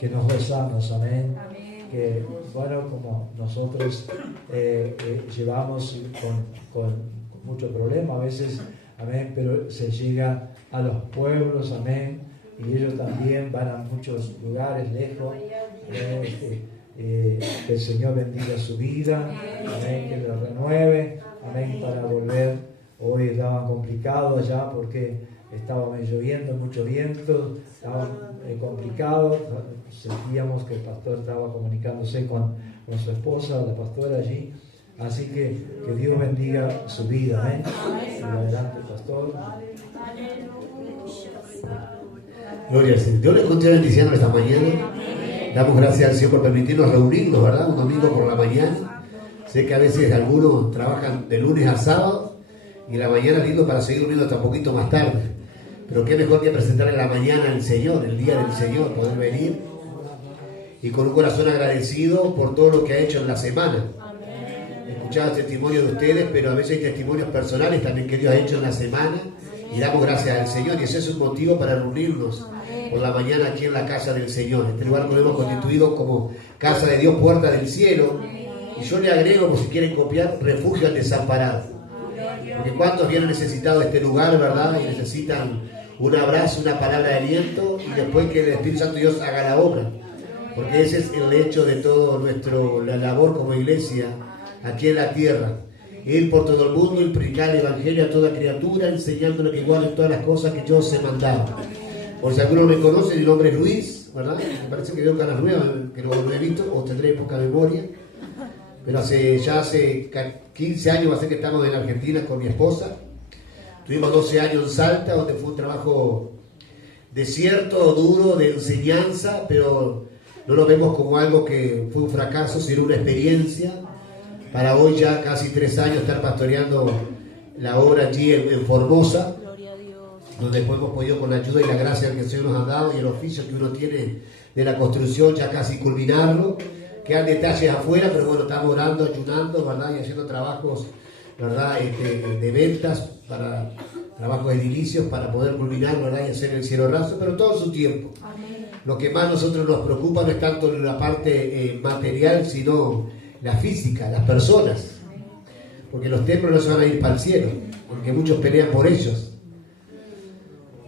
que nos gozamos, amén. Que bueno, como nosotros llevamos con mucho problema a veces, amén, pero se llega a los pueblos, amén, y ellos también van a muchos lugares lejos, amén, que el Señor bendiga su vida, amén, que lo renueve, amén, para volver. Hoy estaba complicado allá porque estaba lloviendo, mucho viento, estaba complicado. Sentíamos que el pastor estaba comunicándose con su esposa, la pastora allí. Así que Dios bendiga su vida. ¿Eh? Adelante, pastor. Gloria al Señor. Dios le continúe bendiciendo esta mañana. Damos gracias al Señor por permitirnos reunirnos, ¿verdad? Un domingo por la mañana. Sé que a veces algunos trabajan de lunes a sábado y la mañana es lindo para seguir uniendo hasta un poquito más tarde. Pero qué mejor que presentar en la mañana al Señor, el día del Señor, poder venir y con un corazón agradecido por todo lo que ha hecho en la semana. Escuchaba testimonios de ustedes, pero a veces hay testimonios personales también que Dios ha hecho en la semana y damos gracias al Señor. Y ese es un motivo para reunirnos por la mañana aquí en la casa del Señor. Este lugar lo hemos constituido como casa de Dios, puerta del cielo. Y yo le agrego, por si quieren copiar, refugio al desamparado. Porque cuántos vienen necesitados de este lugar, ¿verdad? Y necesitan un abrazo, una palabra de aliento y después que el Espíritu Santo de Dios haga la obra. Porque ese es el hecho de todo la labor como iglesia aquí en la tierra. Ir por todo el mundo y predicar el Evangelio a toda criatura, enseñándole que igualen todas las cosas que yo os he mandado. Por si alguno me conoce, mi nombre es Luis, ¿verdad? Me parece que veo caras nuevas, que no lo he visto, o tendré poca memoria. Pero hace 15 años va a ser que estamos en Argentina con mi esposa. Tuvimos 12 años en Salta, donde fue un trabajo desierto, duro, de enseñanza, pero no lo vemos como algo que fue un fracaso, sino una experiencia. Para hoy ya casi 3 años estar pastoreando la obra allí en Formosa, donde después hemos podido, con la ayuda y la gracia que el Señor nos ha dado y el oficio que uno tiene de la construcción, ya casi culminarlo. Quedan detalles afuera, pero bueno, estamos orando, ayunando, ¿verdad? Y haciendo trabajos, ¿verdad? De ventas, para trabajos edilicios, para poder culminar, ¿verdad? Y hacer el cielo raso, pero todo en su tiempo. Amén. Lo que más a nosotros nos preocupa no es tanto la parte material, sino la física, las personas. Porque los templos no se van a ir para el cielo, porque muchos pelean por ellos.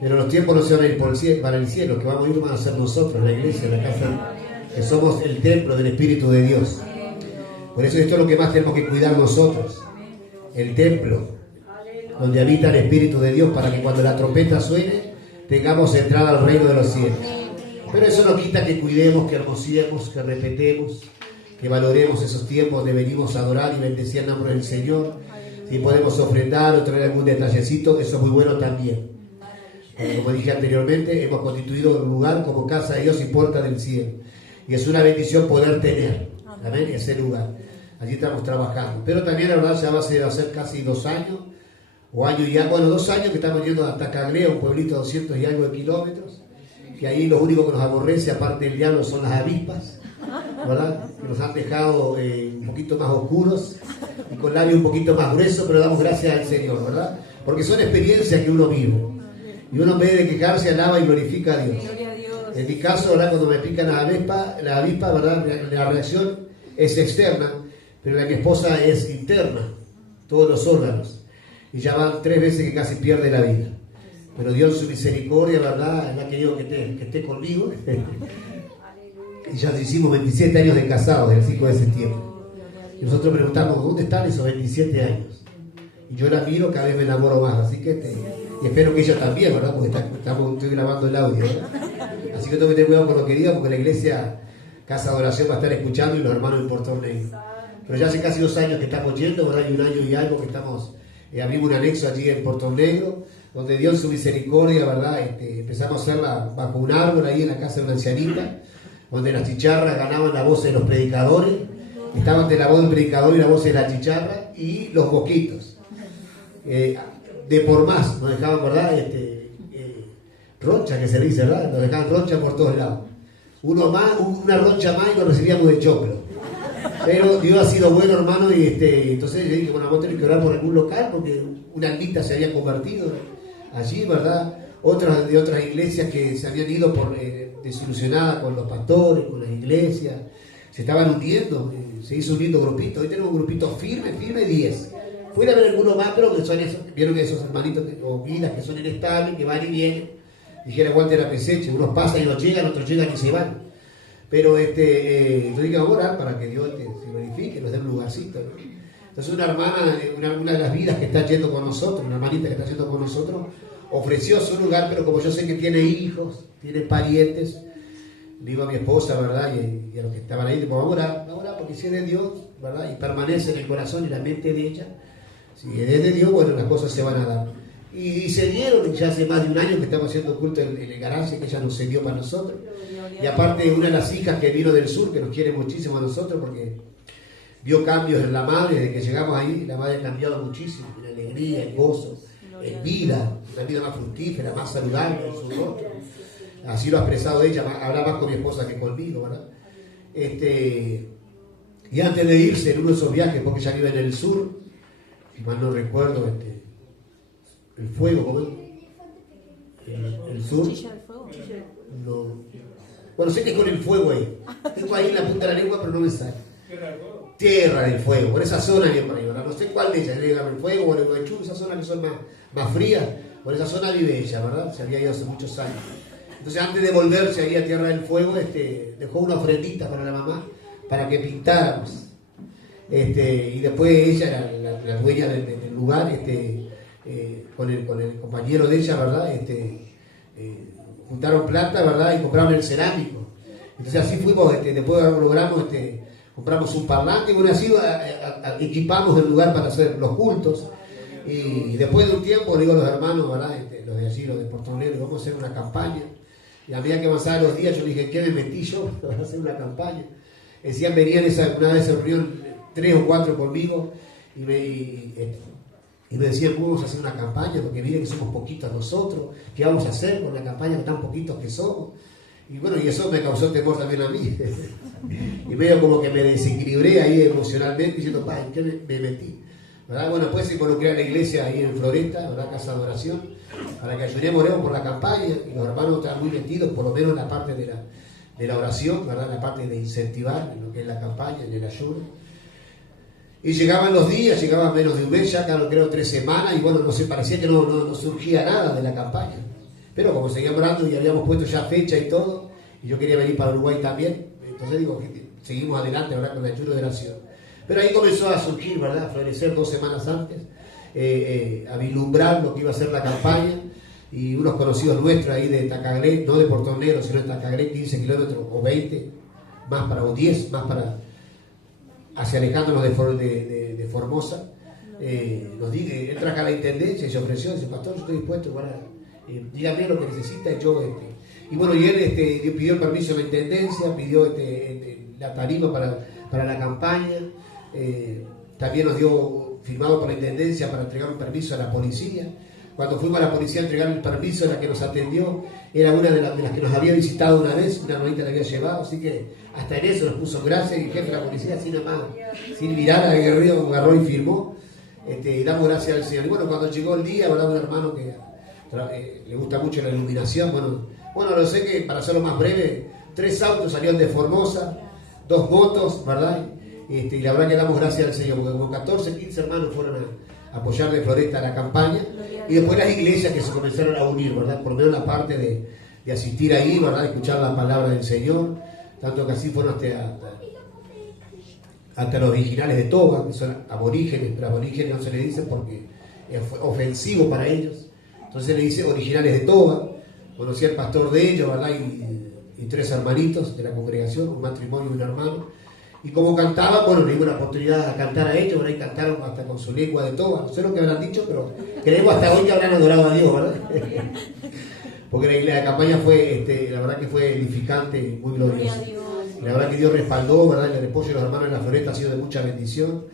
Pero los tiempos no se van a ir para el cielo, que vamos a ir van a ser nosotros, la iglesia, la casa, que somos el templo del Espíritu de Dios. Por eso esto es lo que más tenemos que cuidar nosotros, el templo donde habita el Espíritu de Dios, para que cuando la trompeta suene tengamos entrada al reino de los cielos. Pero eso no quita que cuidemos, que hermosemos, que respetemos, que valoremos esos tiempos donde venimos a adorar y bendecir el nombre del Señor. Si podemos ofrendar o traer algún detallecito, eso es muy bueno también. Como dije anteriormente, hemos constituido un lugar como casa de Dios y puerta del cielo. Y es una bendición poder tener, amén, ese lugar. Allí estamos trabajando. Pero también la verdad ya va a ser casi 2 años, o año y algo, bueno, 2 años que estamos yendo hasta Caglea, un pueblito de 200 y algo de kilómetros, que ahí lo único que nos aborrece, aparte del diablo, son las avispas, ¿verdad? Que nos han dejado un poquito más oscuros y con labios un poquito más gruesos, pero damos gracias al Señor, ¿verdad? Porque son experiencias que uno vive. Y uno en vez de quejarse, alaba y glorifica a Dios. En mi caso, ¿verdad? Cuando me pican la avispa, ¿verdad? La reacción es externa, pero la de mi esposa es interna, todos los órganos. Y ya van 3 veces que casi pierde la vida. Pero Dios en su misericordia, ¿verdad? Ha querido que esté conmigo. Y ya hicimos 27 años de casados, del 5 de septiembre. Y nosotros preguntamos, ¿dónde están esos 27 años? Y yo la miro, cada vez me enamoro más. Así que, y espero que ella también, ¿verdad? Porque estoy grabando el audio, ¿verdad? Así que tengo que tener cuidado con lo que diga, porque la iglesia, Casa de Oración, va a estar escuchando y los hermanos en Portón Negro. Pero ya hace casi 2 años que estamos yendo, ¿verdad? Y 1 año y algo que estamos, abrimos un anexo allí en Portón Negro, donde Dios en su misericordia, ¿verdad? Empezamos a hacerla bajo un árbol ahí en la casa de una ancianita, donde las chicharras ganaban la voz de los predicadores, estaban entre la voz del predicador y la voz de la chicharra, y los mosquitos. De por más, nos dejaban, ¿verdad? Roncha, que se dice, ¿verdad? Nos dejaban roncha por todos lados. Una roncha más y nos recibíamos de choclo. Pero Dios ha sido bueno, hermano, y entonces yo dije, bueno, vamos a tener que orar por algún local, porque una almita se había convertido allí, ¿verdad? Otras de otras iglesias que se habían ido por desilusionada con los pastores, con las iglesias, se estaban hundiendo, se hizo un lindo grupito. Hoy tenemos un grupito firme, 10. Fuera a ver algunos más, pero que son esos, vieron esos hermanitos o vidas que son inestables, que van y vienen. Dijera Walter Apeseche, unos pasan y no llegan, otros llegan y se van. Pero yo digo ahora para que Dios se verifique, nos dé un lugarcito, ¿no? Entonces una hermana, una de las vidas que está yendo con nosotros, una hermanita que está yendo con nosotros, ofreció su lugar, pero como yo sé que tiene hijos, tiene parientes, le digo a mi esposa, ¿verdad? Y a los que estaban ahí, digo, vamos a orar, porque si es de Dios, ¿verdad? Y permanece en el corazón y la mente de ella, si es de Dios, bueno, las cosas se van a dar. Y se dieron, ya hace más de un año que estamos haciendo culto en el garaje, que ella nos cedió para nosotros. Y aparte, una de las hijas que vino del sur, que nos quiere muchísimo a nosotros, porque vio cambios en la madre, desde que llegamos ahí, la madre ha cambiado muchísimo, en alegría, en gozo, en vida, una vida más fructífera, más saludable en su rostro. Así lo ha expresado ella, habla más con mi esposa que conmigo, ¿verdad? Y antes de irse en uno de esos viajes, porque ella vive en el sur, si mal no recuerdo, el fuego, ¿cómo es? El sur. No. Bueno, sé que es con el fuego ahí. Tengo ahí en la punta de la lengua, pero no me sale. Tierra del Fuego, por esa zona yo por ahí, ¿verdad? No sé cuál de ellas, el Fuego o el Guaychú, esas zonas que son más frías, por esa zona vive ella, ¿verdad? Se había ido hace muchos años. Entonces antes de volverse ahí a Tierra del Fuego, dejó una ofrendita para la mamá, para que pintáramos. Y después ella era la dueña del lugar, con el compañero de ella, ¿verdad? Juntaron plata, ¿verdad? Y compraron el cerámico. Entonces así fuimos, después logramos, compramos un parlante y bueno, así equipamos el lugar para hacer los cultos. Y después de un tiempo, digo a los hermanos, ¿verdad? Los de allí, los de Puerto Negro, vamos a hacer una campaña. Y a medida que avanzaban los días, yo dije, ¿qué me metí yo para hacer una campaña? Decían, venían una vez se reunieron 3 o 4 conmigo y me decían, vamos a hacer una campaña porque miren que somos poquitos nosotros, ¿qué vamos a hacer con la campaña con tan poquitos que somos? Y bueno, y eso me causó temor también a mí. Y medio como que me desequilibré ahí emocionalmente diciendo, ¿en qué me metí? ¿Verdad? Bueno, después se involucré a la iglesia ahí en Floresta, ¿verdad? Casa de oración, para que ayudemos por la campaña, y los hermanos están muy metidos, por lo menos en la parte de la oración, ¿verdad? La parte de incentivar en lo que es la campaña, en el ayuno. Y llegaban los días, llegaban menos de un mes, ya creo 3 semanas, y bueno, no sé, parecía que no surgía nada de la campaña. Pero como seguíamos orando y habíamos puesto ya fecha y todo, y yo quería venir para Uruguay también, entonces digo que seguimos adelante, ¿verdad? Con el ayuno de oración. Pero ahí comenzó a surgir, ¿verdad? A florecer 2 semanas antes, a vislumbrar lo que iba a ser la campaña, y unos conocidos nuestros ahí de Tacagré, no de Puerto Negro, sino de Tacagré, 15 kilómetros o 20, más para, o 10, más para, hacia alejándonos de Formosa, nos dije, entra acá a la intendencia y se ofreció, dice, pastor, yo estoy dispuesto, dígame lo que necesita, y bueno, y él pidió el permiso de la intendencia, pidió la tarifa para la campaña, también nos dio firmado por la intendencia para entregar un permiso a la policía. Cuando fuimos a la policía a entregar el permiso, la que nos atendió era una de las que nos había visitado una vez, una hermanita la había llevado, así que hasta en eso nos puso gracias, y el jefe de la policía así nada más, sin mirar, agarró y firmó, y damos gracias al Señor. Y bueno, cuando llegó el día, ¿verdad? Un hermano que le gusta mucho la iluminación, bueno, lo sé que para hacerlo más breve, 3 autos salieron de Formosa, 2 motos, ¿verdad? Y la verdad que damos gracias al Señor, porque como 14, 15 hermanos fueron a apoyar de Floresta la campaña, y después las iglesias que se comenzaron a unir, ¿verdad? Por lo menos la parte de asistir ahí, ¿verdad? Escuchar la palabra del Señor, tanto que así fueron hasta los originales de Toba, que son aborígenes, pero aborígenes no se le dice porque es ofensivo para ellos, entonces se le dice originales de Toba. Conocí al pastor de ellos, ¿verdad? Y 3 hermanitos de la congregación, un matrimonio y un hermano. Y como cantaban, bueno, le dimos la oportunidad a cantar a ellos, ¿verdad? Y cantaron hasta con su lengua de Toba. No sé lo que habrán dicho, pero creemos hasta hoy que habrán adorado a Dios, ¿verdad? Porque la campaña fue, la verdad que fue edificante y muy gloriosa. La verdad que Dios respaldó, ¿verdad? El apoyo de los hermanos en la Floresta ha sido de mucha bendición.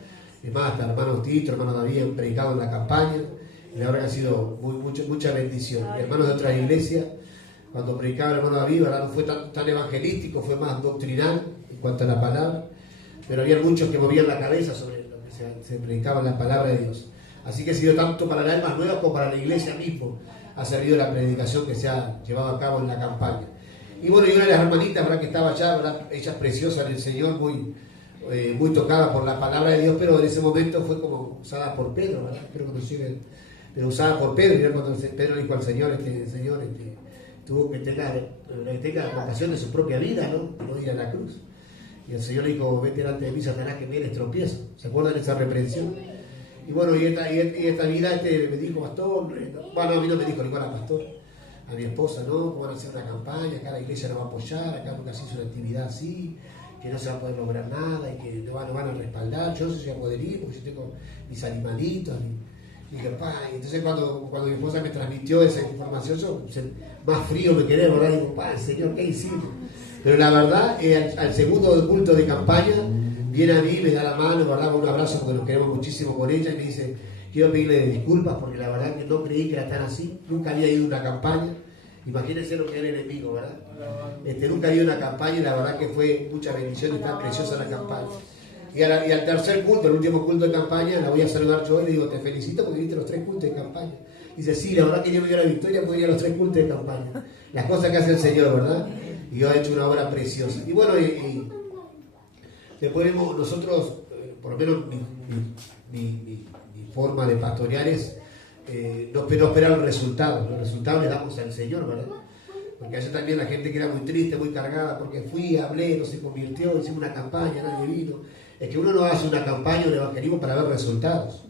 Es más, hasta hermanos Tito, hermanos David han predicado en la campaña. Y la verdad que ha sido mucha bendición. Y hermanos de otras iglesias, cuando predicaba el hermano David, ¿verdad? No fue tan evangelístico, fue más doctrinal en cuanto a la palabra. Pero había muchos que movían la cabeza sobre lo que se predicaba en la palabra de Dios. Así que ha sido tanto para las almas nuevas como para la iglesia mismo. Ha servido la predicación que se ha llevado a cabo en la campaña. Y bueno, y una de las hermanitas, ¿verdad?, que estaba allá, ¿verdad?, ella es preciosa en el Señor, muy tocada por la palabra de Dios, pero en ese momento fue como usada por Pedro, ¿verdad? Espero que nos siguen, pero usada por Pedro, y cuando Pedro dijo al Señor, Señor, tuvo que tenga la compasión de su propia vida, ¿no? No ir a la cruz. Y el Señor le dijo, vete delante de mí, Satanás, que me eres tropiezo. ¿Se acuerdan de esa reprensión? Y bueno, y esta vida me dijo, pastor, bueno, a mí no me dijo ninguna pastor, a mi esposa, no, van a hacer una campaña, acá la iglesia no va a apoyar, acá nunca se hizo una actividad así, que no se va a poder lograr nada y que no van a respaldar, yo no sé si voy a poder ir porque yo tengo mis animalitos. Y dije, y entonces cuando mi esposa me transmitió esa información, yo más frío me quedé, ¿verdad? Digo, Señor, ¿qué hicimos? Pero la verdad, al segundo culto de campaña, viene a mí, me da la mano, ¿verdad?, un abrazo porque nos queremos muchísimo con ella y me dice, quiero pedirle disculpas porque la verdad que no creí que era tan así, nunca había ido a una campaña, imagínense lo que era el enemigo, ¿verdad? Nunca había ido a una campaña y la verdad que fue mucha bendición y tan preciosa la campaña. Y al tercer culto, el último culto de campaña, la voy a saludar yo y le digo, te felicito porque viste los 3 cultos de campaña. Dice, sí, la verdad que yo me dio la victoria porque ir a los 3 cultos de campaña. Las cosas que hace el Señor, ¿verdad? Y Dios ha hecho una obra preciosa. Y bueno, después nosotros, por lo menos mi forma de pastorear es no esperar los resultados les damos al Señor, ¿verdad? Porque ayer también la gente que era muy triste, muy cargada, porque hablé, no se convirtió, hicimos una campaña, nadie vino. Es que uno no hace una campaña, un evangelismo para ver resultados,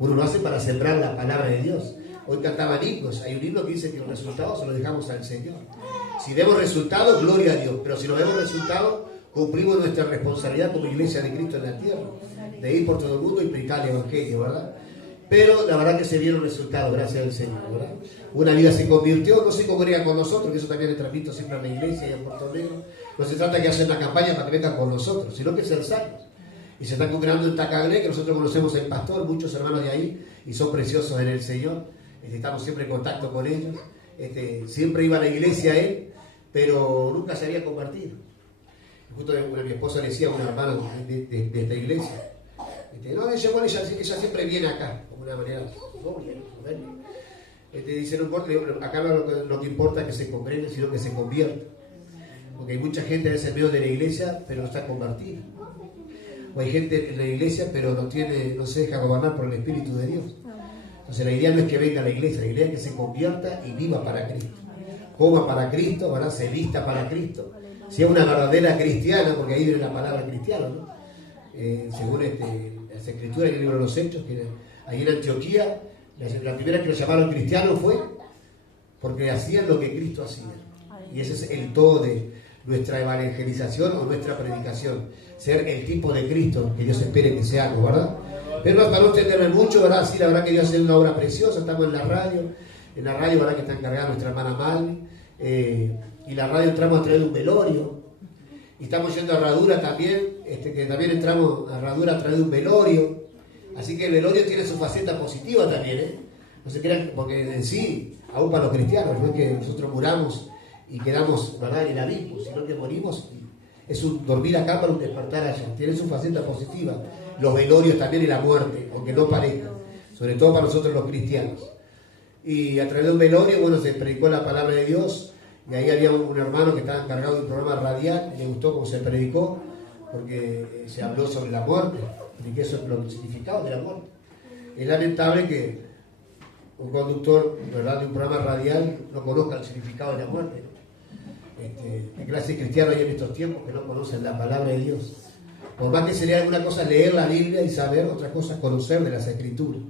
uno lo hace para sembrar la palabra de Dios. Hoy cantaban himnos, hay un himno que dice que los resultados se los dejamos al Señor. Si vemos resultados, gloria a Dios, pero si no vemos resultados, cumplimos nuestra responsabilidad como iglesia de Cristo en la tierra, de ir por todo el mundo y predicar el evangelio, ¿verdad? Pero la verdad que se vieron resultados, gracias al Señor, ¿verdad? Una vida se convirtió, no se congrega con nosotros, que eso también le transmito siempre a la iglesia y a Puerto Negro. No se trata de hacer una campaña para que vengan con nosotros, sino que ser sanos. Y se están congregando en Tacagré, que nosotros conocemos el pastor, muchos hermanos de ahí, y son preciosos en el Señor. Estamos siempre en contacto con ellos. Siempre iba a la iglesia él, pero nunca se había convertido. Justo mi esposa le decía a una hermana de esta iglesia, no, ella siempre viene acá, como una manera obvia, dice, no importa, acá lo que importa es que se congreguen, sino que se conviertan. Porque hay mucha gente en ese medio de la iglesia, pero no está convertida. O hay gente en la iglesia, pero no se deja gobernar por el Espíritu de Dios. Entonces la idea no es que venga a la iglesia, la idea es que se convierta y viva para Cristo. Coma para Cristo, ¿verdad? Se vista para Cristo. Sea una verdadera cristiana, porque ahí viene la palabra cristiano, ¿no? Según las escrituras en el libro de los Hechos, que ahí en Antioquía, la primera que lo llamaron cristianos fue porque hacían lo que Cristo hacía. Y ese es el todo de nuestra evangelización o nuestra predicación, ser el tipo de Cristo que Dios espere que seamos, ¿verdad? Pero para no extenderme mucho, ¿verdad? Sí, la verdad que Dios hace una obra preciosa, estamos en la radio, ¿verdad? Que está encargada nuestra hermana Malvi, y la radio entramos a través de un velorio, y estamos yendo a Herradura también, que también entramos a Herradura a través de un velorio, así que el velorio tiene su faceta positiva también, no se crean, porque en sí, aún para los cristianos, no es que nosotros muramos y quedamos, ¿verdad?, en el abismo, sino que morimos, es un dormir acá para un despertar allá, tiene su faceta positiva, los velorios también y la muerte, aunque no parezca, sobre todo para nosotros los cristianos. Y a través de un velorio, bueno, se predicó la palabra de Dios, y ahí había un hermano que estaba encargado de un programa radial, le gustó cómo se predicó, porque se habló sobre la muerte, y que eso es lo significado de la muerte. Es lamentable que un conductor, ¿verdad?, de un programa radial no conozca el significado de la muerte. ¿Qué clase de cristianos hay en estos tiempos que no conocen la palabra de Dios? Por más que sería alguna cosa leer la Biblia y saber, otra cosa es conocer de las Escrituras.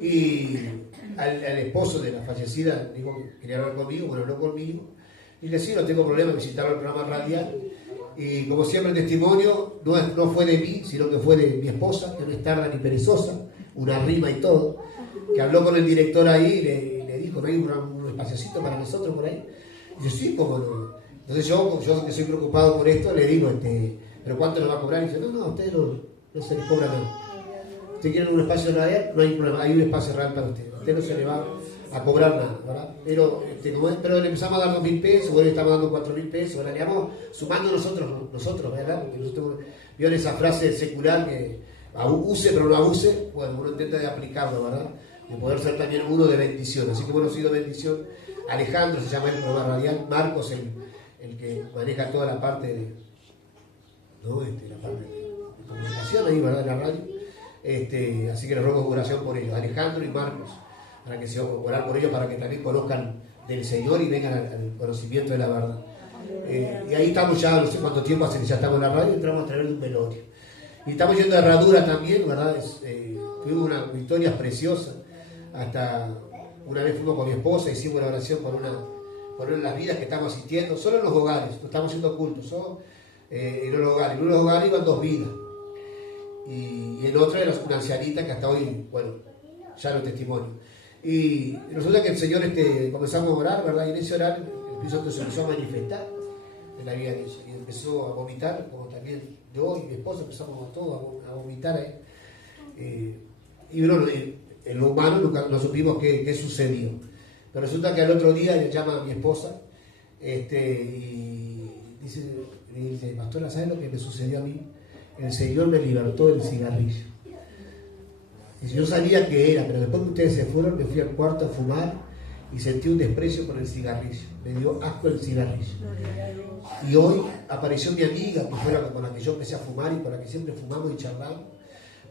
Y al esposo de la fallecida, dijo que quería hablar conmigo, bueno, habló conmigo. Y le dije, sí, no tengo problema en visitar el programa radial. Y como siempre el testimonio no fue de mí, sino que fue de mi esposa, que no es tarda ni perezosa, una rima y todo, que habló con el director ahí y le dijo, ¿no hay un espaciocito para nosotros por ahí? Y yo, sí, como no. Entonces yo que soy preocupado por esto, le digo, ¿pero cuánto le va a cobrar? Y dice, no, a ustedes no se les cobra nada. ¿Ustedes quieren un espacio radial? No hay problema, hay un espacio real para ustedes. A usted no se le va a cobrar nada, ¿verdad? Pero le empezamos a dar 2.000 pesos, bueno, le estamos dando 4.000 pesos, ahora le vamos sumando nosotros, ¿verdad? Porque nosotros vieron esa frase secular que use pero no abuse, bueno, uno intenta de aplicarlo, ¿verdad? De poder ser también uno de bendición. Así que bueno, ha sido bendición. Alejandro se llama el programa radial, Marcos el que maneja toda la parte de, ¿no? La parte de comunicación ahí, ¿verdad? En la radio. Así que les ruego oración por ellos, Alejandro y Marcos, para que se orar por ellos, para que también conozcan del Señor y vengan al conocimiento de la verdad. Y ahí estamos ya, no sé cuánto tiempo hace que ya estamos en la radio, entramos a través de un velorio. Y estamos yendo a Herradura también, ¿verdad? Tuvimos unas victorias preciosas. Hasta una vez fuimos con mi esposa, hicimos una oración por una de las vidas que estamos asistiendo, solo en los hogares, no estamos haciendo cultos, solo en los hogares. En unos hogares iban 2 vidas. Y en otra era una ancianita que hasta hoy, bueno, ya lo testimonio. Y resulta que el Señor, comenzamos a orar, ¿verdad? Y en ese orar, el Espíritu Santo se empezó a manifestar en la vida de ella. Y empezó a vomitar, como también yo y mi esposa empezamos a todos a vomitar ahí. Y bueno, en lo humano nunca no supimos qué sucedió. Pero resulta que al otro día le llama a mi esposa y dice, pastora, ¿sabes lo que me sucedió a mí? El Señor me libertó del cigarrillo. Y yo sabía que era, pero después que ustedes se fueron, me fui al cuarto a fumar y sentí un desprecio por el cigarrillo. Me dio asco el cigarrillo. Y hoy apareció mi amiga, que fue con la que yo empecé a fumar y con la que siempre fumamos y charlamos.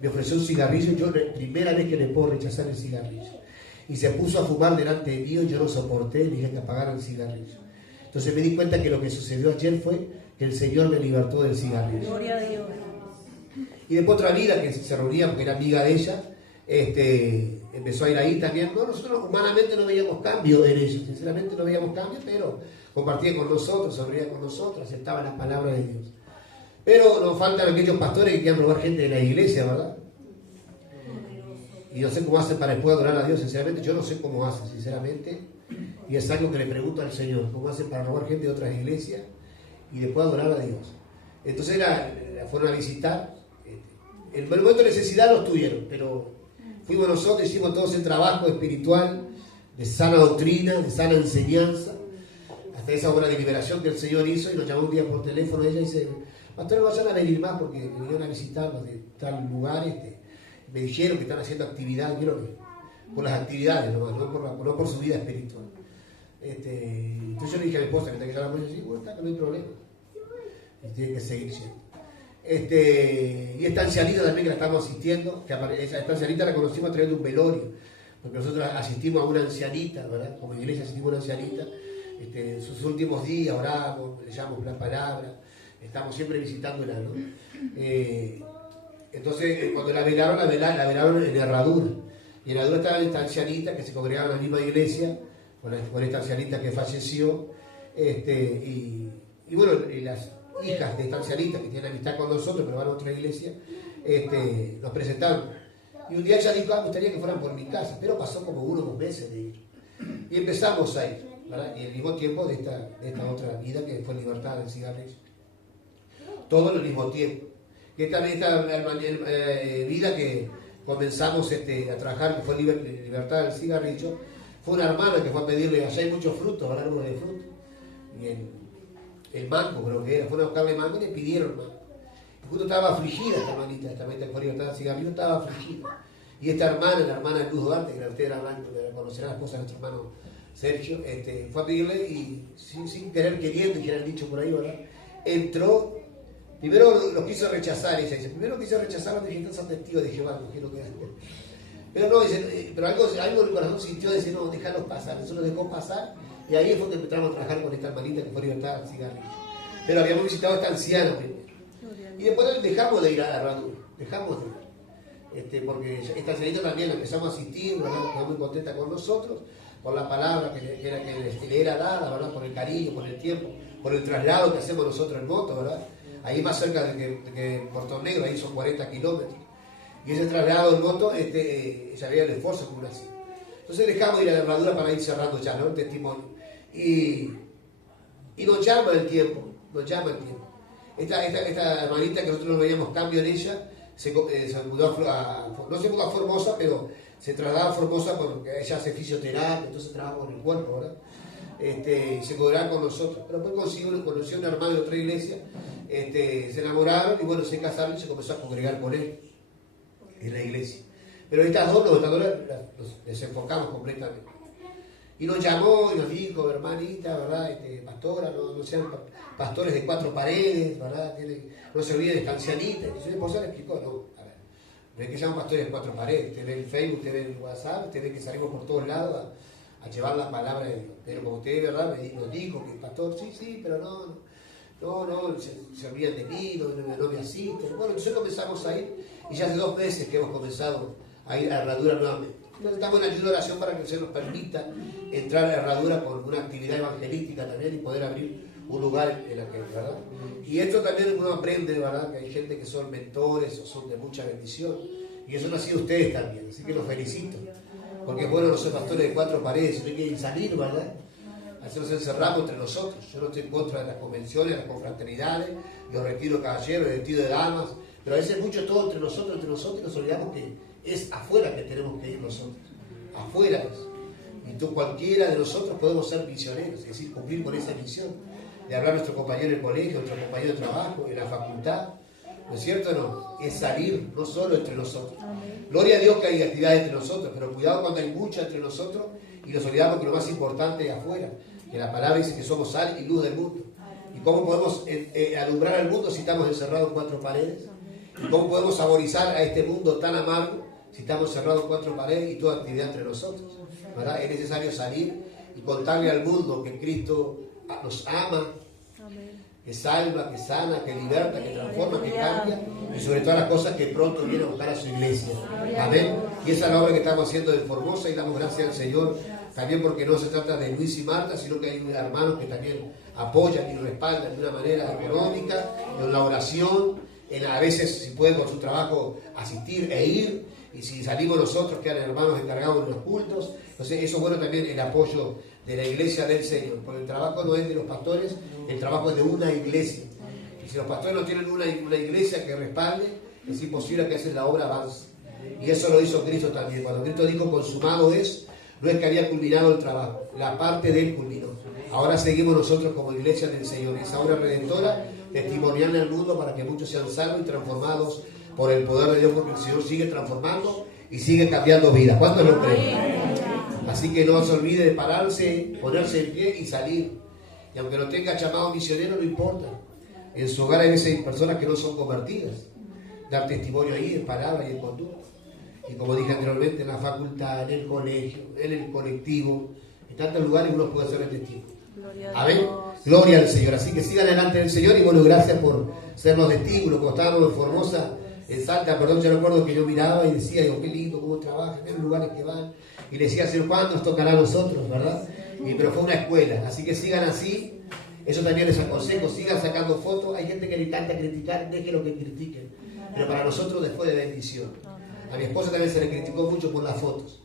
Me ofreció un cigarrillo, yo la primera vez que le puedo rechazar el cigarrillo. Y se puso a fumar delante de mí, y yo no soporté, le dije que apagara el cigarrillo. Entonces me di cuenta que lo que sucedió ayer fue que el Señor me libertó del cigarrillo. Gloria a Dios. Y después otra amiga que se reunía, porque era amiga de ella, empezó a ir ahí también. No, nosotros humanamente no veíamos cambio en ella, sinceramente no veíamos cambio, pero compartía con nosotros, se reunía con nosotros, aceptaba la palabra de Dios. Pero nos faltan aquellos pastores que quieran robar gente de la iglesia, ¿verdad? Y no sé cómo hacen para después adorar a Dios, sinceramente, yo no sé cómo hacen, sinceramente. Y es algo que le pregunto al Señor, cómo hacen para robar gente de otras iglesias y después adorar a Dios. Entonces la fueron a visitar. En el momento de necesidad los tuvieron, pero fuimos nosotros, hicimos todo ese trabajo espiritual, de sana doctrina, de sana enseñanza, hasta esa obra de liberación que el Señor hizo, y nos llamó un día por teléfono, ella dice, pastor, no vayan a venir más porque me vinieron a visitarnos de tal lugar, me dijeron que están haciendo actividad, creo que por las actividades nomás, no por su vida espiritual. Entonces yo le dije a mi esposa que tenía que llamar a la mujer, bueno, está, que no hay problema, y tiene que seguir siendo. Y esta ancianita también que la estamos asistiendo, esta ancianita la conocimos a través de un velorio, porque nosotros asistimos a una ancianita, ¿verdad? Como iglesia asistimos a una ancianita, en sus últimos días oramos, le llamamos la palabra, estamos siempre visitándola, ¿no? Entonces, cuando la velaron en Herradura, y en Herradura estaba esta ancianita que se congregaba en la misma iglesia, con esta ancianita que falleció, y bueno, y las hijas de esta ancianita que tienen amistad con nosotros, pero van a otra iglesia, nos presentaron. Y un día ella dijo, me gustaría que fueran por mi casa, pero pasó como 1 o 2 meses de ir. Y empezamos a ir, ¿verdad? Y al mismo tiempo de esta otra vida que fue libertad del cigarrillo. Todo al mismo tiempo. Que esta vida que comenzamos a trabajar, que fue libertad del cigarrillo, fue una hermana que fue a pedirle, allá hay muchos frutos, árboles de frutos, y el mango creo que era, fueron a buscarle mango y le pidieron mango. Y justo estaba afligida esta hermanita que fue libertad del cigarrillo, estaba afligida. Y esta hermana, la hermana Luz Duarte, que ustedes la conocerán, la esposa de nuestro hermano Sergio, fue a pedirle y sin querer queriendo, y que era el dicho por ahí, ¿verdad? Entró. Primero lo quiso rechazar, ella dice, primero quiso rechazar, dije, no son testigos de Jehová, no quiero que hagan. Pero no, dice, pero algo en el corazón sintió, dice, no, déjalos pasar, eso lo dejó pasar, y ahí fue que empezamos a trabajar con esta hermanita que fue libertad del cigarrillo. Pero habíamos visitado a esta anciana primero. Y después dejamos de ir a la Herradura, dejamos de ir. Porque esta ancianita también la empezamos a asistir, ¿verdad? Quedó muy contenta con nosotros, por la palabra que le era dada, ¿verdad? Por el cariño, por el tiempo, por el traslado que hacemos nosotros en moto, ¿verdad? Ahí más cerca de que Puerto Negro, ahí son 40 kilómetros. Y ese traslado en moto, ella veía el esfuerzo como lo hacía. Entonces dejamos ir a la Herradura para ir cerrando ya, ¿no? El testimonio. Y nos llama el tiempo, Esta hermanita que nosotros no veíamos cambio en ella, se mudó no se mudó a Formosa, pero se trasladó a Formosa porque ella hace fisioterapia, entonces trabaja con el cuerpo, ¿verdad? Y se congregaron con nosotros. Pero después conoció a un hermano de otra iglesia, se enamoraron y bueno, se casaron y se comenzó a congregar con él en la iglesia. Pero estas dos nos desenfocamos completamente. Y nos llamó y nos dijo, hermanita, ¿verdad? Pastora, no sean pastores de 4 paredes, ¿verdad? No se olviden de esta ancianita. Y el esposo le explicó, no, a ver, no es que sean pastores de 4 paredes, usted ve el Facebook, usted ve el WhatsApp, usted ve que salimos por todos lados a llevar la palabra de Dios. Pero como usted, ¿verdad? Nos dijo que el pastor, sí, pero no, se olvidan de mí, no me asisten. Bueno, entonces comenzamos a ir y ya hace 2 meses que hemos comenzado a ir a Herradura nuevamente. Necesitamos una ayuda de oración para que el Señor nos permita entrar a Herradura con una actividad evangelística también y poder abrir un lugar en la que, ¿verdad? Y esto también uno aprende, ¿verdad? Que hay gente que son mentores o son de mucha bendición. Y eso lo han sido ustedes también, así que los felicito. Porque es bueno no ser pastores de 4 paredes, sino que quieren salir, ¿verdad? Así nos encerramos entre nosotros. Yo no estoy en contra de las convenciones, las confraternidades, los retiros de caballeros, el retiro de damas, pero a veces mucho todo entre nosotros y nos olvidamos que es afuera que tenemos que ir nosotros. Afuera es. Y tú, cualquiera de nosotros podemos ser misioneros, es decir, cumplir con esa misión de hablar a nuestro compañero en el colegio, a nuestro compañero de trabajo, en la facultad. ¿No es cierto o no? Es salir, no solo entre nosotros. Gloria a Dios que hay actividades entre nosotros, pero cuidado cuando hay mucha entre nosotros y nos olvidamos que lo más importante es afuera. Que la palabra dice que somos sal y luz del mundo. ¿Y cómo podemos alumbrar al mundo si estamos encerrados en 4 paredes? ¿Y cómo podemos saborizar a este mundo tan amargo si estamos encerrados en 4 paredes y toda actividad entre nosotros? ¿Verdad? Es necesario salir y contarle al mundo que Cristo nos ama, que salva, que sana, que liberta, que transforma, que cambia y sobre todas las cosas que pronto viene a buscar a su iglesia. Amén. Y esa es la obra que estamos haciendo en Formosa y damos gracias al Señor también porque no se trata de Luis y Marta, sino que hay hermanos que también apoyan y respaldan de una manera económica, en la oración, a veces si pueden con su trabajo asistir e ir, y si salimos nosotros quedan hermanos encargados de los cultos. Entonces eso es bueno también el apoyo de la iglesia del Señor, porque el trabajo no es de los pastores, el trabajo es de una iglesia. Y si los pastores no tienen una iglesia que respalde, es imposible que esa la obra avance. Y eso lo hizo Cristo también. Cuando Cristo dijo consumado es, no es que había culminado el trabajo, la parte de él culminó. Ahora seguimos nosotros como iglesia del Señor, esa obra redentora, testimoniando al mundo para que muchos sean salvos y transformados por el poder de Dios, porque el Señor sigue transformando y sigue cambiando vidas. ¿Cuántos lo creen? Así que no se olvide de pararse, ponerse en pie y salir. Y aunque no tenga llamado misionero, no importa. En su hogar hay veces personas que no son convertidas. Dar testimonio ahí en palabra y en conducta. Y como dije anteriormente, en la facultad, en el colegio, en el colectivo, en tantos lugares uno puede ser el testigo. Amén. Gloria al Señor. Así que sigan adelante del Señor y bueno, gracias por ser los testigos. Cuando estábamos en Formosa, en Salta, perdón, yo recuerdo que yo miraba y decía, digo, qué lindo, cómo trabajan, en los lugares que van. Y le decía, Señor, ¿cuándo nos tocará a nosotros, verdad? Pero fue una escuela. Así que sigan así. Eso también les aconsejo, sigan sacando fotos. Hay gente que le encanta criticar, deje lo que critiquen. Pero para nosotros después de bendición. A mi esposa también se le criticó mucho por las fotos.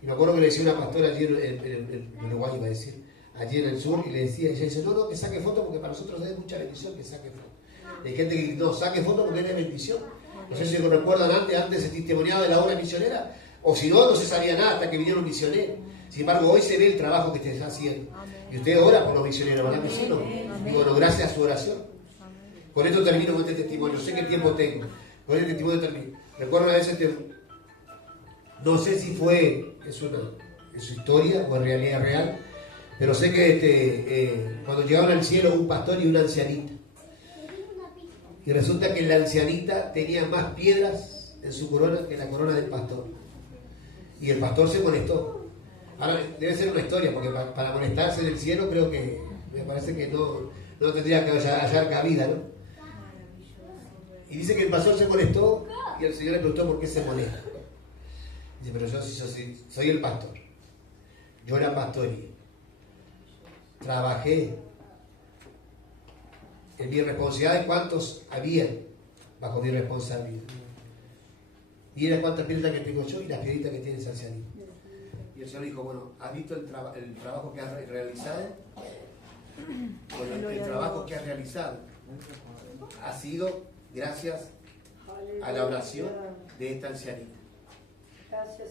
Y me acuerdo que le decía una pastora allí en Uruguay, iba a decir, allí en el sur, y le decía, ella dice, no, que saque fotos porque para nosotros es mucha bendición que saque fotos. Hay gente que no saque fotos porque es de bendición. No sé si lo recuerdan antes se testimoniaba de la obra misionera, o si no, no se sabía nada hasta que vinieron misioneros. Sin embargo, hoy se ve el trabajo que te está haciendo. Y usted ora por los misioneros, ¿verdad que sí? ¿No? Y bueno, gracias a su oración. Con esto termino con este testimonio. Sé qué tiempo tengo. Con este testimonio termino. Recuerdo una vez, no sé si fue, es su historia o en realidad real, pero sé que cuando llegaron al cielo un pastor y una ancianita. Y resulta que la ancianita tenía más piedras en su corona que la corona del pastor. Y el pastor se molestó. Ahora, debe ser una historia, porque para molestarse en el cielo creo que, me parece que no tendría que hallar cabida, ¿no? Y dice que el pastor se molestó y el Señor le preguntó por qué se molesta. Dice, pero yo soy el pastor. Yo era pastoría. Trabajé en mi responsabilidad de cuántos habían bajo mi responsabilidad. Mira cuántas piedritas que tengo yo y las piedritas que tiene ese ancianito. Y el Señor dijo, bueno, ¿has visto el trabajo que has realizado? Bueno, el trabajo que has realizado ha sido gracias a la oración de esta ancianita.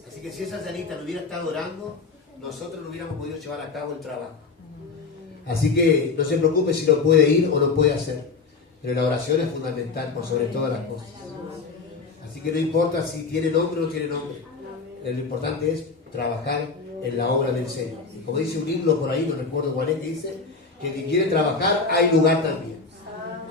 Así que si esa ancianita no hubiera estado orando, nosotros no hubiéramos podido llevar a cabo el trabajo. Así que no se preocupe si lo puede ir o no puede hacer, pero la oración es fundamental por sobre todas las cosas. Así que no importa si tiene nombre o no tiene nombre, lo importante es trabajar en la obra del Señor. como dice un himno por ahí, no recuerdo cuál es, que dice que quien quiere trabajar hay lugar también.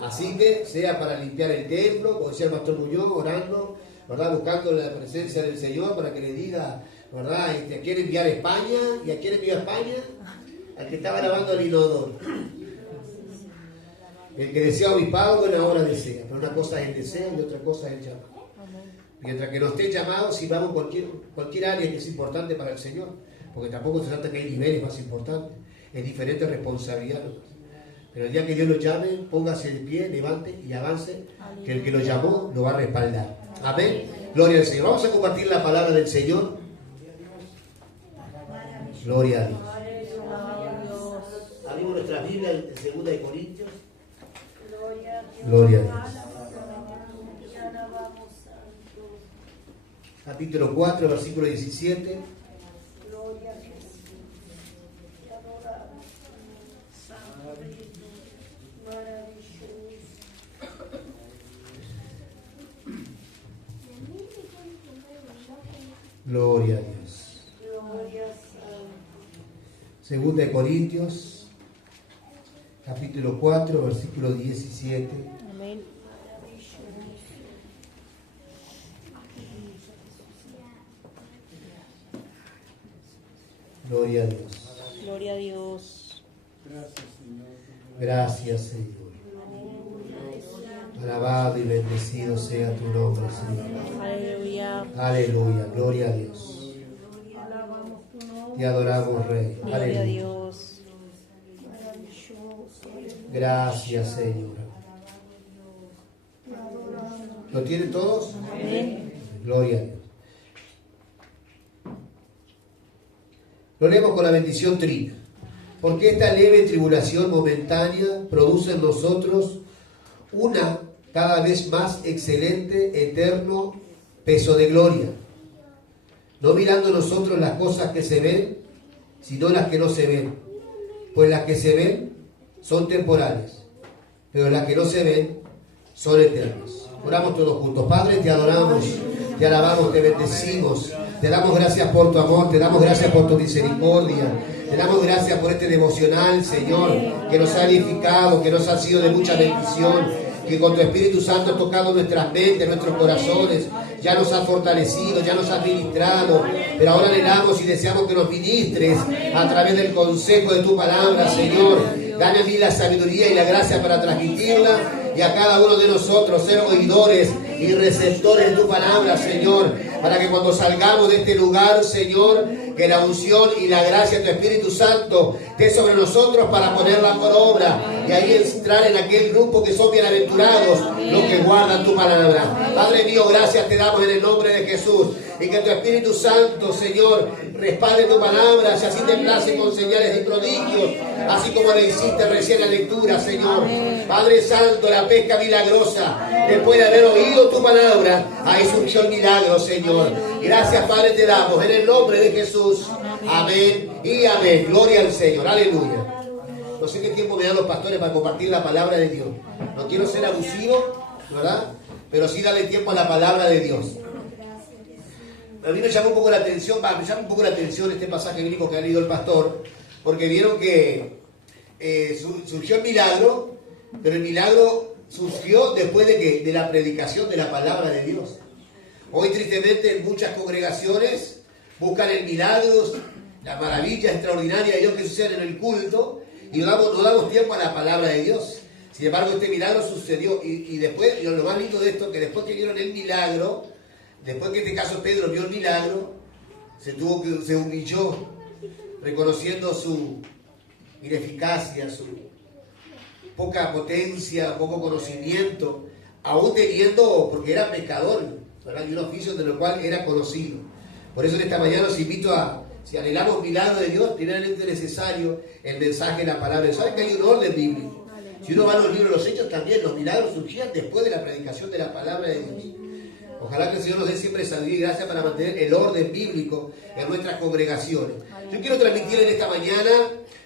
Así que sea para limpiar el templo, como decía el pastor Muñoz, orando, ¿verdad? Buscando la presencia del Señor para que le diga, ¿verdad? ¿A quién enviar a España? ¿Y a quién envió a España? Al que estaba lavando el inodoro. El que desea obispado, buena hora desea. Pero una cosa es el deseo y otra cosa es el llamado. Mientras que no esté llamado, si vamos cualquier área que es importante para el Señor, porque tampoco se trata que hay niveles más importantes, es diferente responsabilidad. Pero el día que Dios lo llame, póngase de pie, levante y avance, que el que lo llamó lo va a respaldar. Amén. Gloria al Señor. Vamos a compartir la palabra del Señor. Gloria a Dios. Abrimos nuestra Biblia en 2 de Corintios. Gloria a Dios. Capítulo 4, versículo 17. Gloria a Jesús. Te adoramos. Santo maravilloso. Gloria a Dios. Gloria a Segunda de Corintios, capítulo 4, versículo 17. Amén. Gloria a Dios. Gloria a Dios. Gracias, Señor. Alabado y bendecido sea tu nombre, Señor. Aleluya. Aleluya. Gloria a Dios. Te adoramos, Rey. Gloria a Aleluya. Dios. Gracias, Señor. ¿Lo tienen todos? Amén. Gloria a Dios. Lo leemos con la bendición trina. Porque esta leve tribulación momentánea produce en nosotros una cada vez más excelente, eterno peso de gloria. No mirando nosotros las cosas que se ven, sino las que no se ven. Pues las que se ven son temporales, pero las que no se ven son eternas. Oramos todos juntos. Padre, te adoramos, te alabamos, te bendecimos. Te damos gracias por tu amor, te damos gracias por tu misericordia. Te damos gracias por este devocional, Señor, que nos ha edificado, que nos ha sido de mucha bendición, que con tu Espíritu Santo ha tocado nuestras mentes, nuestros corazones, ya nos ha fortalecido, ya nos ha ministrado, pero ahora anhelamos y deseamos que nos ministres a través del consejo de tu palabra, Señor. Dame a mí la sabiduría y la gracia para transmitirla y a cada uno de nosotros ser oidores y receptores de tu palabra, Señor, para que cuando salgamos de este lugar, Señor, que la unción y la gracia de tu Espíritu Santo esté sobre nosotros para ponerla por obra y ahí entrar en aquel grupo que son bienaventurados los que guardan tu palabra. Padre mío, gracias te damos en el nombre de Jesús y que tu Espíritu Santo, Señor, respalde tu palabra, si así te place con señales y prodigios, así como le hiciste recién la lectura, Señor. Padre Santo, la pesca milagrosa, después de haber oído tu palabra, ahí surgió el milagro, Señor. Gracias, Padre, te damos en el nombre de Jesús. Amén y amén. Gloria al Señor. Aleluya. No sé qué tiempo me dan los pastores para compartir la palabra de Dios. No quiero ser abusivo, ¿verdad? Pero sí darle tiempo a la palabra de Dios. A mí me llama un poco la atención, este pasaje bíblico que ha leído el pastor, porque vieron que surgió el milagro, pero el milagro surgió después de la predicación de la palabra de Dios. Hoy tristemente en muchas congregaciones buscan el milagro, las maravillas extraordinarias de Dios que suceden en el culto y no damos tiempo a la palabra de Dios. Sin embargo, este milagro sucedió y después, lo más lindo de esto, que después que vieron el milagro, después que en este caso Pedro vio el milagro, se humilló, reconociendo su ineficacia, su poca potencia, poco conocimiento, aún teniendo, porque era pescador, ¿verdad? Y un oficio de lo cual era conocido. Por eso en esta mañana los invito a, si anhelamos milagro de Dios, primeramente es necesario el mensaje de la palabra. ¿Saben que hay un orden bíblico? Si uno va a los libros de los Hechos, también los milagros surgían después de la predicación de la palabra de Dios. Ojalá que el Señor nos dé siempre sabiduría y gracia para mantener el orden bíblico en nuestras congregaciones. Yo quiero transmitir en esta mañana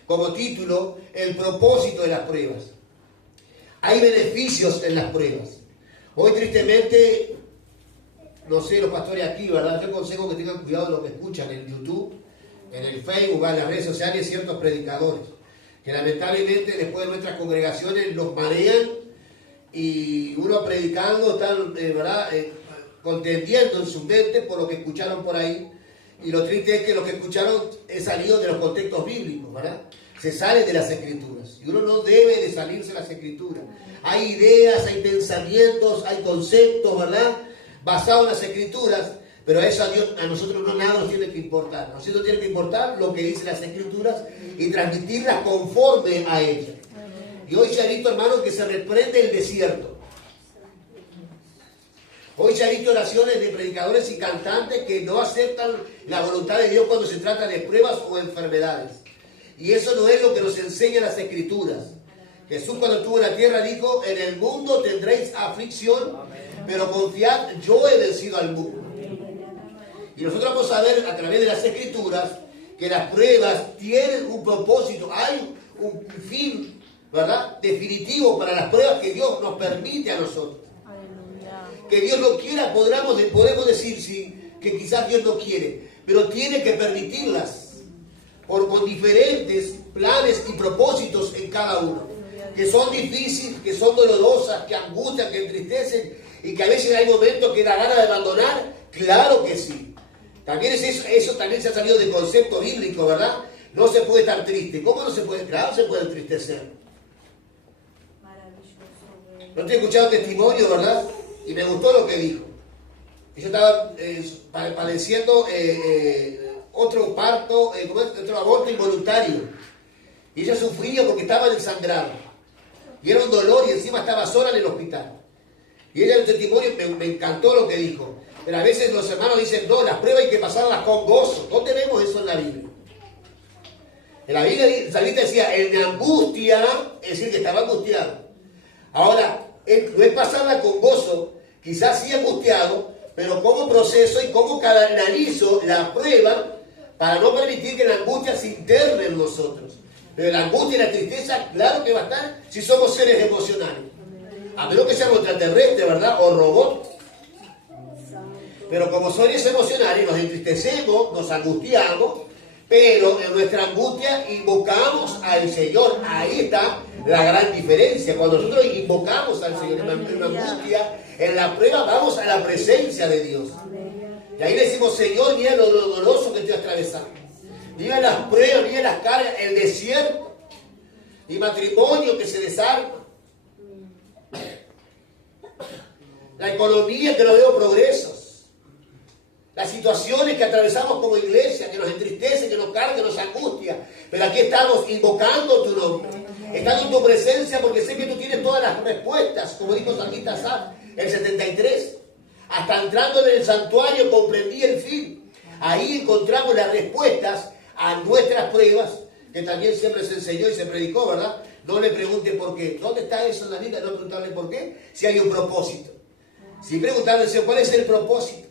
como título el propósito de las pruebas. Hay beneficios en las pruebas. Hoy tristemente, no sé, los pastores aquí, ¿verdad? Yo aconsejo que tengan cuidado de lo que escuchan en YouTube, en el Facebook, en las redes sociales, ciertos predicadores que lamentablemente después de nuestras congregaciones los marean y uno predicando están, ¿verdad? Contendiendo en su mente por lo que escucharon por ahí. Y lo triste es que lo que escucharon es salido de los contextos bíblicos, ¿verdad? Se sale de las escrituras. Y uno no debe de salirse de las escrituras. Hay ideas, hay pensamientos, hay conceptos, ¿verdad? Basados en las escrituras. Pero eso a nosotros no nada nos tiene que importar. A nosotros tiene que importar lo que dicen las escrituras y transmitirlas conforme a ellas. Y hoy se ha visto, hermanos, que se reprende el desierto. Hoy se ha visto oraciones de predicadores y cantantes que no aceptan la voluntad de Dios cuando se trata de pruebas o enfermedades. Y eso no es lo que nos enseñan las escrituras. Jesús cuando estuvo en la tierra dijo, en el mundo tendréis aflicción, pero confiad, yo he vencido al mundo. Y nosotros vamos a ver a través de las escrituras que las pruebas tienen un propósito, hay un fin, ¿verdad?, definitivo para las pruebas que Dios nos permite a nosotros. Que Dios no quiera, podemos decir sí, que quizás Dios no quiere, pero tiene que permitirlas con diferentes planes y propósitos en cada uno, que son difíciles, que son dolorosas, que angustian, que entristecen y que a veces hay momentos que da ganas de abandonar. Claro que sí. También eso también se ha salido del concepto bíblico, ¿verdad? No se puede estar triste. ¿Cómo no se puede? Claro, se puede entristecer. Yo estoy escuchando testimonio, ¿verdad? Y me gustó lo que dijo. Yo estaba padeciendo otro parto, otro aborto involuntario. Y ella sufría porque estaba ensangrada. Y era un dolor y encima estaba sola en el hospital. Y ella en el testimonio me encantó lo que dijo. Pero a veces los hermanos dicen, no, las pruebas hay que pasarlas con gozo. ¿Dónde vemos eso en la Biblia? En la Biblia el salmista decía, en angustia, es decir, que estaba angustiado. Ahora, no es pasarla con gozo, quizás sí angustiado, pero como proceso y como canalizo la prueba para no permitir que la angustia se interne en nosotros. Pero la angustia y la tristeza, claro que va a estar si somos seres emocionales. A menos que seamos extraterrestres, ¿verdad? O robots. Pero como seres emocionales nos entristecemos, nos angustiamos, pero en nuestra angustia invocamos al Señor. Ahí está la gran diferencia. Cuando nosotros invocamos al Señor en la angustia, en la prueba vamos a la presencia de Dios. Y ahí le decimos, Señor, mira lo doloroso que estoy atravesando. Mira las pruebas, mira las cargas, el desierto, mi matrimonio que se desarma, la economía que no veo progresos, las situaciones que atravesamos como iglesia, que nos entristece, que nos carga, que nos angustia. Pero aquí estamos invocando tu nombre, estando en tu presencia, porque sé que tú tienes todas las respuestas, como dijo Salmista Asaf, el 73. Hasta entrando en el santuario comprendí el fin. Ahí encontramos las respuestas a nuestras pruebas, que también siempre se enseñó y se predicó, ¿verdad? No le pregunte por qué. ¿Dónde está eso en la Biblia? No preguntarle por qué, si hay un propósito. Si preguntarle, ¿cuál es el propósito?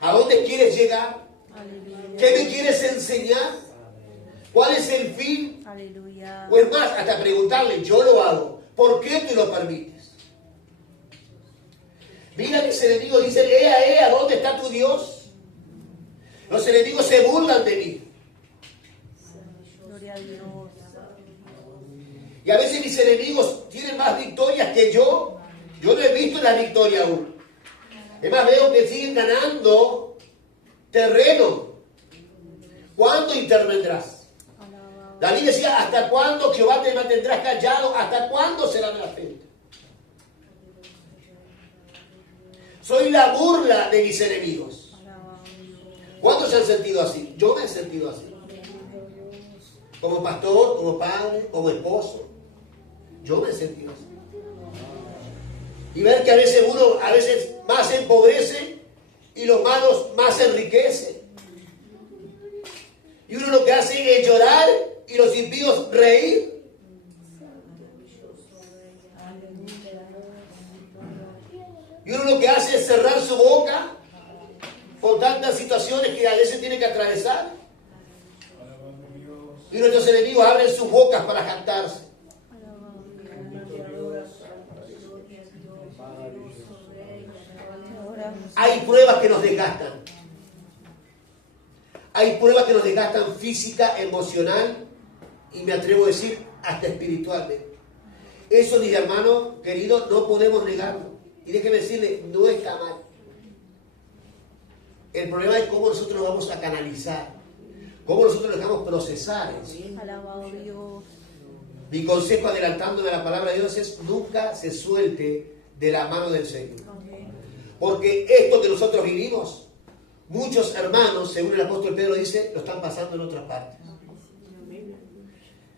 ¿A dónde quieres llegar? Aleluya. ¿Qué me quieres enseñar? ¿Cuál es el fin? Aleluya. O es más, hasta preguntarle, yo lo hago, ¿por qué tú lo permites? Mira, mis enemigos dicen, ea, ¿dónde está tu Dios? Los enemigos se burlan de mí. Gloria a Dios. Y a veces mis enemigos tienen más victorias que yo. Yo no he visto la victoria aún. Es más, veo que siguen ganando terreno. ¿Cuándo intervendrás? La Biblia decía, ¿hasta cuándo Jehová te mantendrás callado? ¿Hasta cuándo será blasfemo? Soy la burla de mis enemigos. ¿Cuántos se han sentido así? Yo me he sentido así. Como pastor, como padre, como esposo. Yo me he sentido así. Y ver que a veces uno más se empobrece y los malos más se enriquecen. Y uno lo que hace es llorar y los impíos reír. Y uno lo que hace es cerrar su boca por tantas situaciones que a veces tiene que atravesar. Y nuestros enemigos abren sus bocas para jactarse. Hay pruebas que nos desgastan. Hay pruebas que nos desgastan física, emocional y me atrevo a decir hasta espiritualmente. Eso, mis hermanos queridos, no podemos negarlo. Y déjeme decirle, no está mal. El problema es cómo nosotros lo vamos a canalizar, cómo nosotros lo dejamos procesar. Alabado Dios. Mi consejo, adelantándome a la palabra de Dios, es nunca se suelte de la mano del Señor. Porque esto que nosotros vivimos, muchos hermanos, según el apóstol Pedro dice, lo están pasando en otras partes.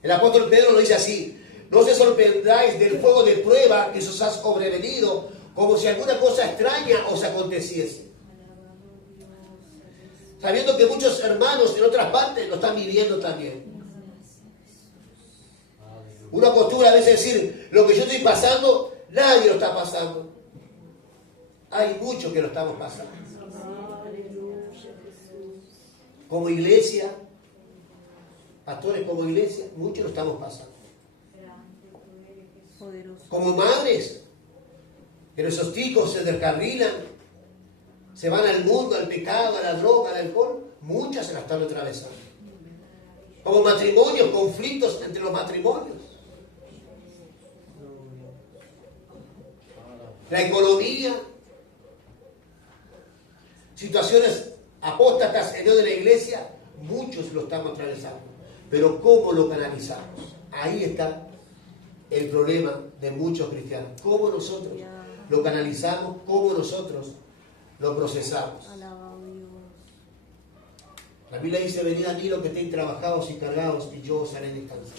El apóstol Pedro lo dice así: no se sorprendáis del fuego de prueba que os ha sobrevenido, como si alguna cosa extraña os aconteciese. Sabiendo que muchos hermanos en otras partes lo están viviendo también. Una postura a veces decir, lo que yo estoy pasando, nadie lo está pasando. Hay muchos que lo estamos pasando. Como iglesia, pastores, como iglesia, muchos lo estamos pasando. Como madres, que nuestros hijos se descarrilan, se van al mundo, al pecado, a la droga, al alcohol, muchas se la están atravesando. Como matrimonios, conflictos entre los matrimonios. La economía, situaciones apóstatas en medio de la iglesia, muchos lo estamos atravesando. Pero ¿cómo lo canalizamos? Ahí está el problema de muchos cristianos. ¿Cómo nosotros lo canalizamos? ¿Cómo nosotros lo procesamos? La Biblia dice, venid a mí los que estén trabajados y cargados y yo os haré descansar.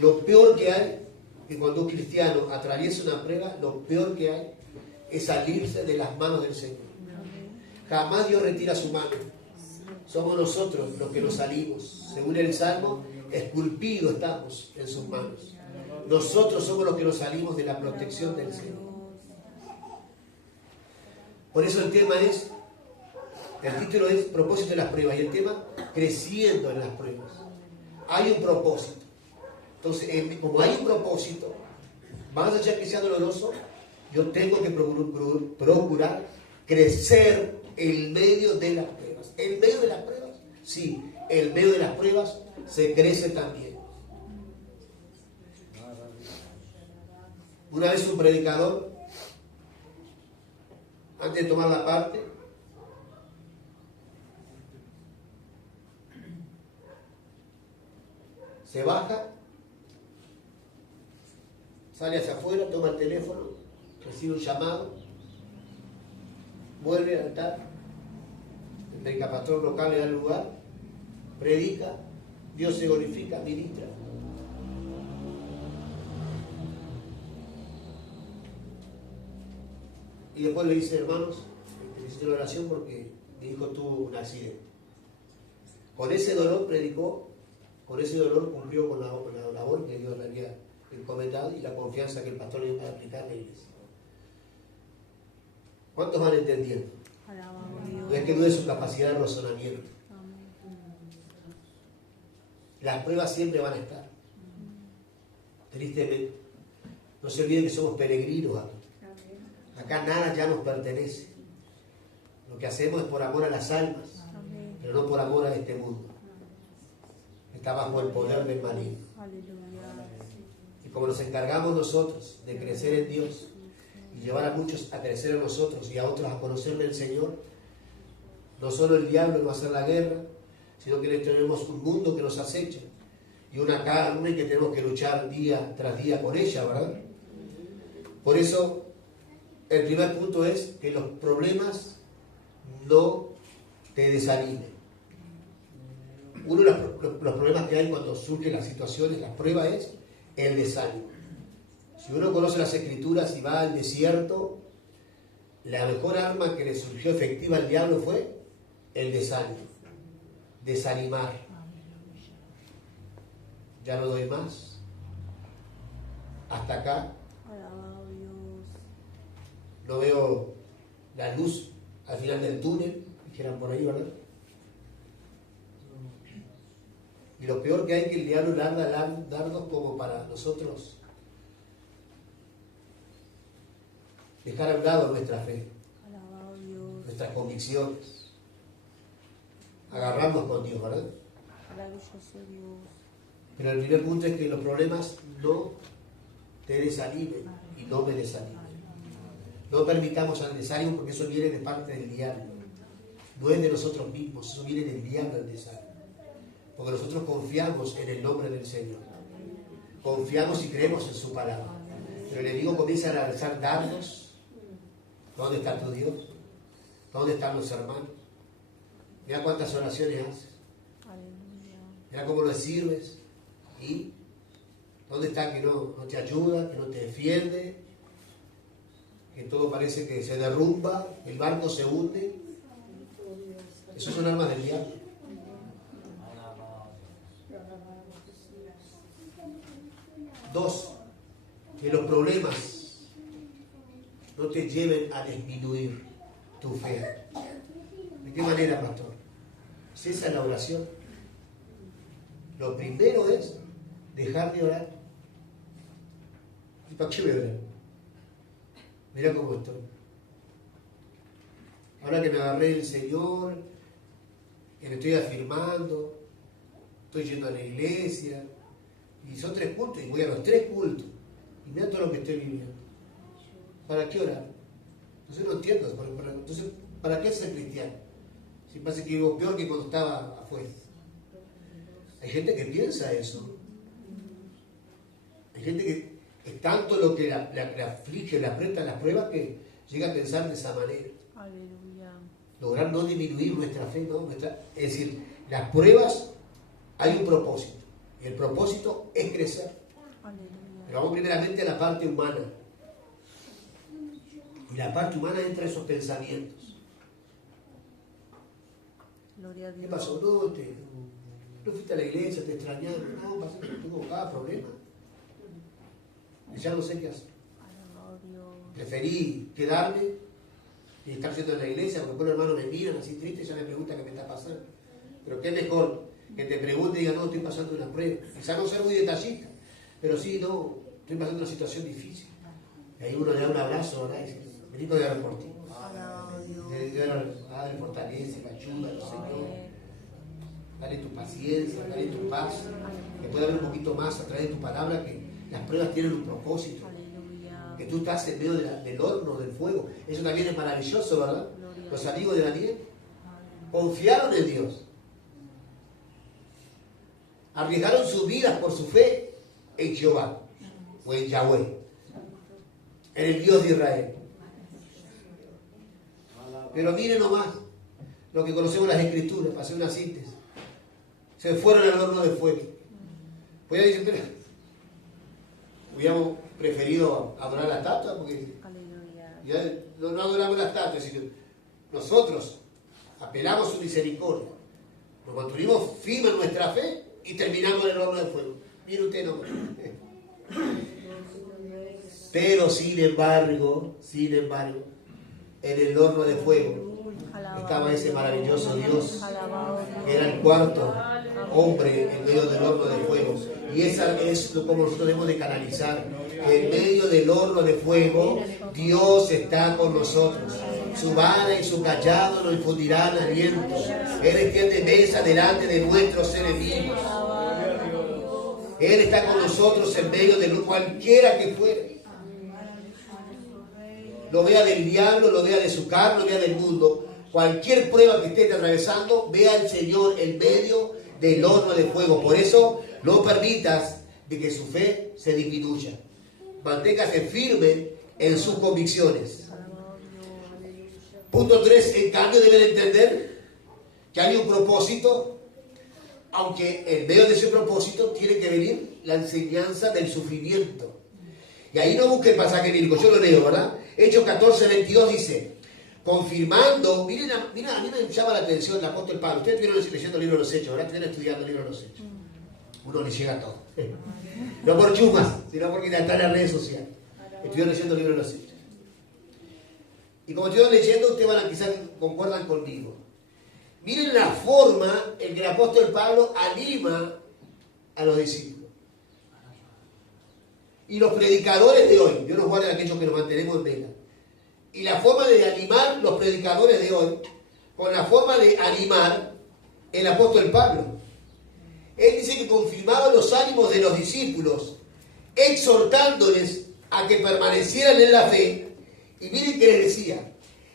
Lo peor que hay, que cuando un cristiano atraviesa una prueba, lo peor que hay es salirse de las manos del Señor. Jamás Dios retira su mano. Somos nosotros los que nos salimos. Según el Salmo, esculpidos estamos en sus manos. Nosotros somos los que nos salimos de la protección del Señor. Por eso el tema es, el título es propósito de las pruebas, y el tema creciendo en las pruebas. Hay un propósito. Entonces, como hay un propósito, más allá que sea doloroso, yo tengo que procurar crecer en medio de las pruebas. ¿En medio de las pruebas? Sí, en medio de las pruebas se crece también. Una vez un predicador, antes de tomar la parte, se baja, sale hacia afuera, toma el teléfono, recibe un llamado, vuelve al altar, el predicapastor local le da el lugar, predica, Dios se glorifica, ministra. Y después le dice, hermanos, necesito una oración porque mi hijo tuvo un accidente. Con ese dolor predicó, con ese dolor cumplió con la labor que Dios le había encomendado y la confianza que el pastor le iba a aplicar a la iglesia. ¿Cuántos van entendiendo? No es que dude su capacidad de razonamiento. Las pruebas siempre van a estar. Tristemente. No se olviden que somos peregrinos aquí. Acá nada ya nos pertenece. Lo que hacemos es por amor a las almas, pero no por amor a este mundo. Está bajo el poder del maligno. Y como nos encargamos nosotros de crecer en Dios y llevar a muchos a crecer en nosotros y a otros a conocerle al Señor, no solo el diablo no va a hacer la guerra, sino que tenemos un mundo que nos acecha y una carne que tenemos que luchar día tras día con ella, ¿verdad? Por eso, el primer punto es que los problemas no te desanimen. Uno de los problemas que hay cuando surgen las situaciones, las pruebas, es el desánimo. Si uno conoce las Escrituras y va al desierto, la mejor arma que le surgió efectiva al diablo fue el desánimo. Desanimar. Ya no doy más. Hasta acá. No veo la luz al final del túnel, dijeran por ahí, ¿verdad? Y lo peor que hay es que el diablo lanza dardos como para nosotros dejar a un lado nuestra fe, nuestras convicciones. agarrarnos con Dios, ¿verdad? Maravilloso Dios. Pero el primer punto es que los problemas no te desanimen y no me desanimen. No permitamos al desánimo porque eso viene de parte del diablo. No es de nosotros mismos, eso viene del diablo el desánimo. Porque nosotros confiamos en el nombre del Señor. Confiamos y creemos en su palabra. Pero el enemigo comienza a lanzar dardos. ¿Dónde está tu Dios? ¿Dónde están los hermanos? Mira cuántas oraciones haces. Mira cómo lo sirves. ¿Y dónde está que no te ayuda, que no te defiende? Que todo parece que se derrumba, el barco se hunde. Esos son armas del diablo. Dos, que los problemas no te lleven a disminuir tu fe. ¿De qué manera, pastor? Cesa la oración. Lo primero es dejar de orar. ¿Y para qué voy a orar? Mira cómo estoy. Ahora que me agarré el Señor, que me estoy afirmando, estoy yendo a la iglesia, y son 3 cultos, y voy a los 3 cultos, y mira todo lo que estoy viviendo. ¿Para qué orar? Entonces no entiendo. Entonces, ¿para qué ser cristiano? Si parece que vivo peor que cuando estaba afuera. Hay gente que piensa eso. Hay gente que es tanto lo que la aflige, le aprieta las pruebas que llega a pensar de esa manera. Aleluya. Lograr no disminuir nuestra fe, ¿no? Es decir, las pruebas hay un propósito. Y el propósito es crecer. Aleluya. Pero vamos primeramente a la parte humana. Y la parte humana entra en esos pensamientos. Gloria a ¿Qué Dios. pasó? No fuiste a la iglesia, te extrañaron. No, pasó que tuvo cada problema. Y ya no sé qué hacer. Alabado Dios. Preferí quedarme y estar yendo a la iglesia, porque después los hermanos me miran así tristes y ya me preguntan qué me está pasando. Pero qué mejor que te pregunte y diga, no, estoy pasando una prueba. Quizá no ser muy detallista, pero sí, no, estoy pasando una situación difícil. Y ahí uno le da un abrazo, ¿verdad? Y dice, vení que voy a orar por ti. Alabado Dios. Dale fortaleza, ayuda, Señor. Dale tu paciencia, dale tu paz. Que pueda haber un poquito más a través de tu palabra, que las pruebas tienen un propósito. Aleluya. Que tú estás en medio del horno, del fuego. Eso también es maravilloso, ¿verdad? Los amigos de Daniel confiaron en Dios. Arriesgaron sus vidas por su fe en Jehová, o en Yahweh, en el Dios de Israel. Pero miren nomás lo que conocemos las Escrituras, para hacer una síntesis. Se fueron al horno de fuego. Pues ya dicen, pero hubiéramos preferido adorar la estatua, porque Aleluya. ya no adoramos la estatua, sino nosotros apelamos a su misericordia, nos mantuvimos firmes en nuestra fe y terminamos en el horno de fuego. Mire usted nomás. Pero sin embargo, en el horno de fuego estaba ese maravilloso Dios, que era el cuarto hombre en medio del horno de fuego. Y esa es como nosotros debemos de canalizar. En medio del horno de fuego, Dios está con nosotros. Su vara y su callado nos infundirán aliento. Él extiende mesa delante de nuestros enemigos. Él está con nosotros en medio de cualquiera que fuere. Lo vea del diablo, lo vea de su carne, lo vea del mundo. Cualquier prueba que esté atravesando, vea al Señor en medio del horno de fuego. Por eso, no permitas de que su fe se disminuya. Manténgase firme en sus convicciones. Punto 3. En cambio, deben entender que hay un propósito, aunque en medio de ese propósito tiene que venir la enseñanza del sufrimiento. Y ahí no busque el pasaje bíblico, yo lo leo, ¿verdad? Hechos 14:22 dice, confirmando, miren, a mí me llama la atención el apóstol Pablo. Ustedes estuvieron leyendo el libro de los Hechos, ¿verdad? Estuvieron estudiando el libro de los Hechos. Uno le llega a todo. No por chumas, sino porque está en las redes sociales. Estuvieron leyendo el libro de los Hechos. Y como estuvieron leyendo, ustedes quizás concuerdan conmigo. Miren la forma en que el apóstol Pablo anima a los discípulos. Y los predicadores de hoy, Dios nos guarde de aquellos que nos mantenemos en vela. Y la forma de animar los predicadores de hoy, con la forma de animar el apóstol Pablo. Él dice que confirmaba los ánimos de los discípulos, exhortándoles a que permanecieran en la fe. Y miren que les decía,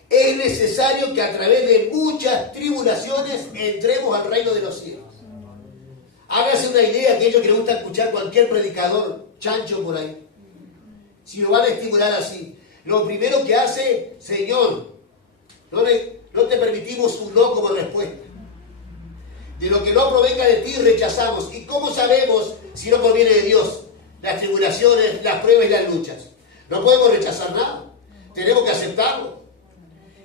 es necesario que a través de muchas tribulaciones entremos al reino de los cielos. Hágase una idea, aquellos que les gusta escuchar cualquier predicador chancho por ahí, si lo van a estimular así, lo primero que hace, Señor, no te permitimos un no como respuesta. De lo que no provenga de ti rechazamos. ¿Y cómo sabemos si no proviene de Dios? Las tribulaciones, las pruebas y las luchas. No podemos rechazar nada. Tenemos que aceptarlo.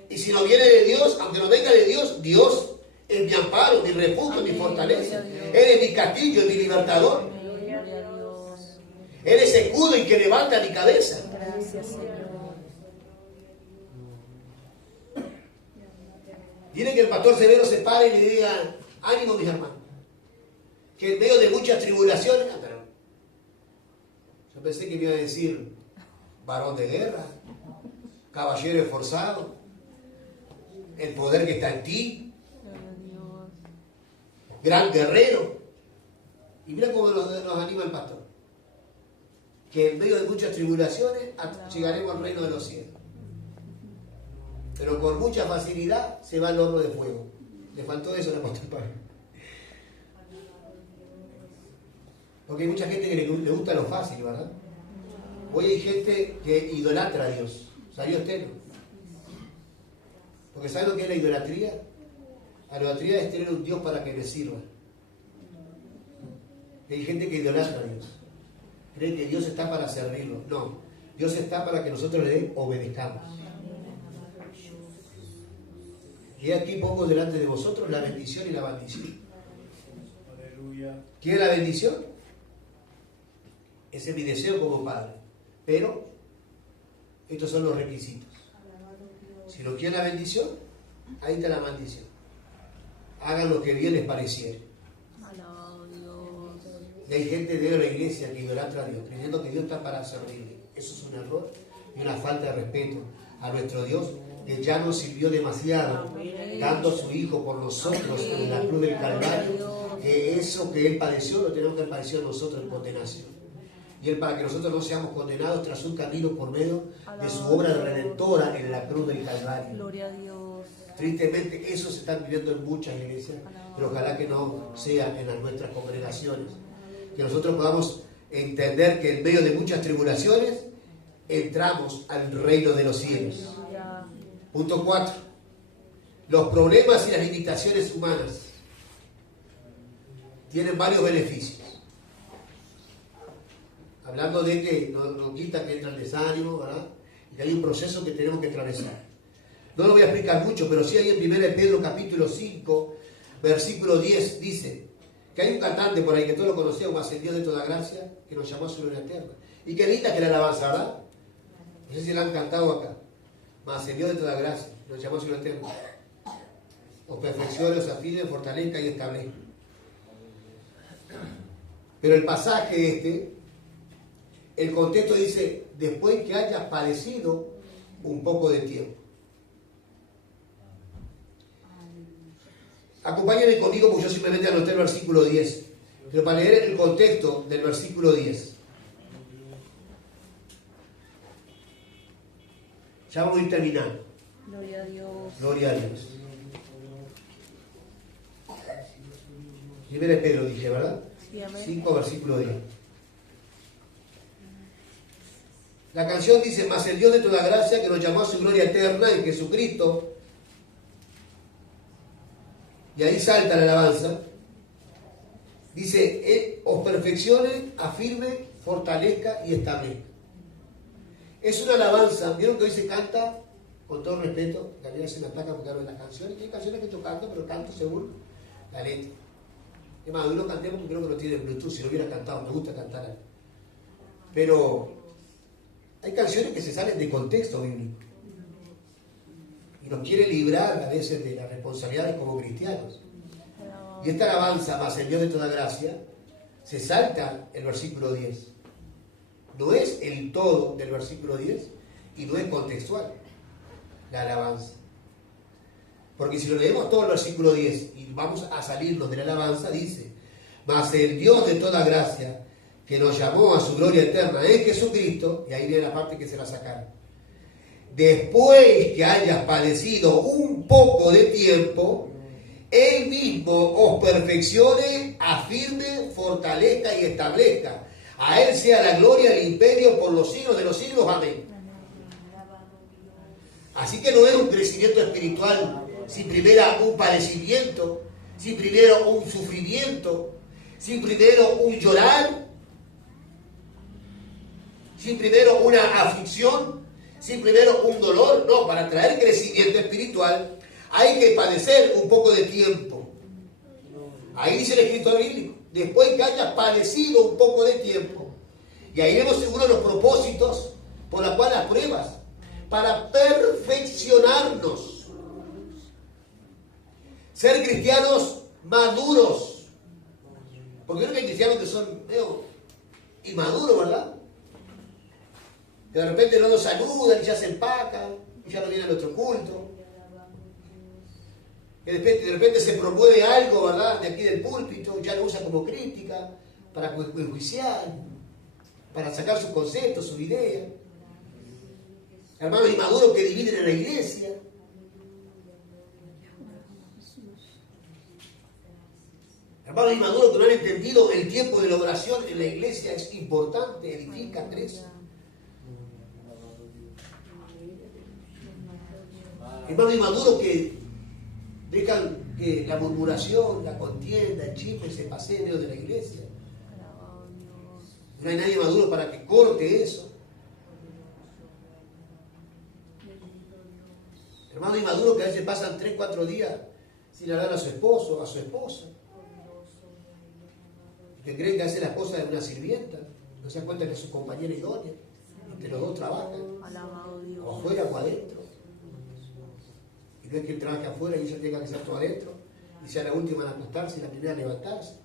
Y si no viene de Dios, aunque no venga de Dios, Dios es mi amparo, mi refugio, mi fortaleza. Él es mi castillo, es mi libertador. Él es escudo y que levanta mi cabeza. Gracias, Señor. Miren que el pastor Severo se pare y le diga, ánimo mis hermanos, que en medio de muchas tribulaciones, pero yo pensé que me iba a decir varón de guerra, caballero esforzado, el poder que está en ti, gran guerrero. Y mira cómo nos anima el pastor, que en medio de muchas tribulaciones llegaremos al reino de los cielos. Pero con mucha facilidad se va al horno de fuego. Le faltó eso al apóstol Pablo. Porque hay mucha gente que le gusta lo fácil, ¿verdad? Hoy hay gente que idolatra a Dios. ¿Sabía usted? Porque ¿sabe lo que es la idolatría? La idolatría es tener un Dios para que le sirva. Y hay gente que idolatra a Dios. Cree que Dios está para servirlo. No, Dios está para que nosotros le obedezcamos. Y aquí pongo delante de vosotros la bendición y la maldición. Aleluya. ¿Quiere la bendición? Ese es mi deseo como padre. Pero estos son los requisitos. Si no quieren la bendición, ahí está la maldición. Hagan lo que bien les pareciera. Y hay gente de la iglesia que idolatra a Dios, creyendo que Dios está para servirle. Eso es un error y una falta de respeto a nuestro Dios, que ya nos sirvió demasiado, dando a su Hijo por nosotros en la cruz del Calvario, que eso que Él padeció lo tenemos que padecer nosotros en condenación. Y Él, para que nosotros no seamos condenados, tras un camino por medio de su obra redentora en la cruz del Calvario. Gloria a Dios. Tristemente eso se está viviendo en muchas iglesias, pero ojalá que no sea en las nuestras congregaciones. Que nosotros podamos entender que en medio de muchas tribulaciones entramos al reino de los cielos. Punto 4. Los problemas y las limitaciones humanas tienen varios beneficios. Hablando de que nos quita que entra el desánimo, ¿verdad? Y que hay un proceso que tenemos que atravesar. No lo voy a explicar mucho, pero sí ahí en 1 Pedro capítulo 5, versículo 10, dice que hay un cantante por ahí que todos lo conocemos, más el Dios de toda gracia, que nos llamó a su gloria eterna. Y qué linda que la alabanza, ¿verdad? No sé si la han cantado acá. Más el Dios de toda gracia, nos llamó a su gloria eterna. Os perfeccione, os afine, fortalezca y establezca. Pero el pasaje el contexto dice, después que hayas padecido un poco de tiempo. Acompáñenme conmigo porque yo simplemente anoté el versículo 10. Pero para leer el contexto del versículo 10. Ya vamos a ir terminando. Gloria a Dios. Gloria a Dios. 1 Pedro dije, ¿verdad? Sí, amén. 5, versículo 10. La canción dice, mas el Dios de toda gracia que nos llamó a su gloria eterna en Jesucristo. Y ahí salta la alabanza. Dice, Él os perfeccione, afirme, fortalezca y establezca. Es una alabanza. ¿Vieron que hoy se canta? Con todo respeto, que a mí se me ataca porque hablo de las canciones. Hay canciones que yo canto, pero canto según la letra. Es más, hoy lo canté porque creo que no tiene Bluetooth. Si lo hubiera cantado, me gusta cantar. Pero hay canciones que se salen de contexto bíblico. Y nos quiere librar a veces de las responsabilidades como cristianos. Y esta alabanza, más el Dios de toda gracia, se salta el versículo 10. No es el todo del versículo 10 y no es contextual la alabanza. Porque si lo leemos todo el versículo 10 y vamos a salirnos de la alabanza, dice: mas el Dios de toda gracia, que nos llamó a su gloria eterna en Jesucristo, y ahí viene la parte que se la sacaron, después que hayas padecido un poco de tiempo, Él mismo os perfeccione, afirme, fortalezca y establezca. A Él sea la gloria, el imperio por los siglos de los siglos. Amén. Así que no es un crecimiento espiritual sin primero un padecimiento, sin primero un sufrimiento, sin primero un llorar, sin primero una aflicción, sin primero un dolor. No, para traer crecimiento espiritual hay que padecer un poco de tiempo. Ahí dice el escritor bíblico: después que hayas padecido un poco de tiempo. Y ahí vemos uno de los propósitos por los cuales las pruebas, para perfeccionarnos. Ser cristianos maduros. Porque creo que hay cristianos que son medio inmaduros, ¿verdad? Que de repente no nos saludan y ya se empacan, y ya no vienen a nuestro culto. Que de repente se promueve algo, ¿verdad?, de aquí del púlpito, ya lo usa como crítica, para enjuiciar, para sacar sus conceptos, sus ideas. Hermanos inmaduros que dividen en la iglesia. Hermanos inmaduros que no han entendido el tiempo de la oración en la iglesia es importante, edifica, crece. Hermanos inmaduros que dejan que la murmuración, la contienda, el chisme se pase en medio de la iglesia. No hay nadie maduro para que corte eso. Hermanos inmaduros que a veces pasan 3, 4 días sin hablar a su esposo o a su esposa. Que creen que hace las cosas de una sirvienta. No se dan cuenta que es su compañera idónea. Que los dos trabajan. O afuera o adentro. Y no es que él trabaje afuera y ella tenga que ser todo adentro. Y sea la última en acostarse y la primera en levantarse.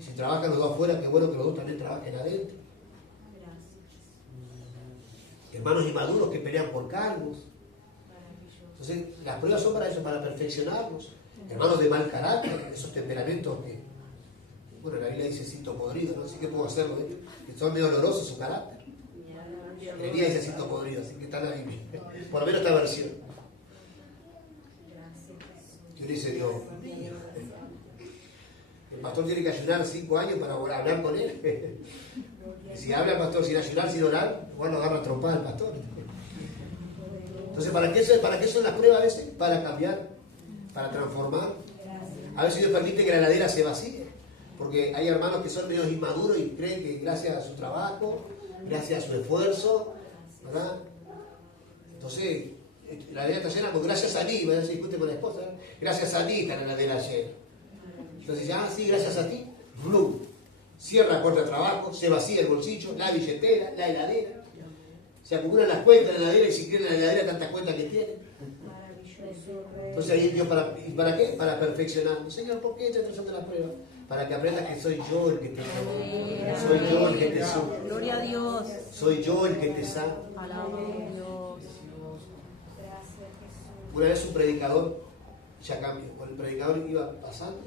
Y si trabajan los dos afuera, qué bueno que los dos también trabajen adentro. Hermanos inmaduros que pelean por cargos. Entonces, las pruebas son para eso, para perfeccionarnos. Hermanos de mal carácter, esos temperamentos que, bueno, la Biblia dice cinto podrido, ¿no? Así que puedo hacerlo, ¿eh? Que son medio olorosos su carácter. La Biblia dice cinto podrido, así que está en la Biblia. Por lo menos esta versión. ¿Qué dice Dios? El pastor tiene que ayunar 5 años para hablar con él. Y si habla el pastor sin ayunar, sin orar, igual lo agarra a trompar al pastor. Entonces, ¿para qué son las pruebas a veces? Para cambiar, para transformar. A veces Dios permite que la heladera se vacíe. Porque hay hermanos que son medio inmaduros y creen que gracias a su trabajo, gracias a su esfuerzo, ¿verdad? Entonces, la heladera está llena, porque gracias a mí, ¿verdad? Se discute con la esposa, ¿verdad? Gracias a ti está la heladera llena. Entonces, sí, gracias a ti, ¡blum! Cierra la puerta de trabajo, se vacía el bolsillo, la billetera, la heladera. Se acumulan las cuentas de la heladera y si quieren la heladera tantas cuentas que tienen. Entonces ahí Dios, ¿para qué? Para perfeccionarnos. Señor, ¿por qué te estás haciendo la prueba? Para que aprendas que soy yo el que te sana. Soy yo el que te sana. Gloria a Dios. Soy yo el que te sana. Alabado Dios. Una vez un predicador, ya cambió, cuando el predicador iba pasando,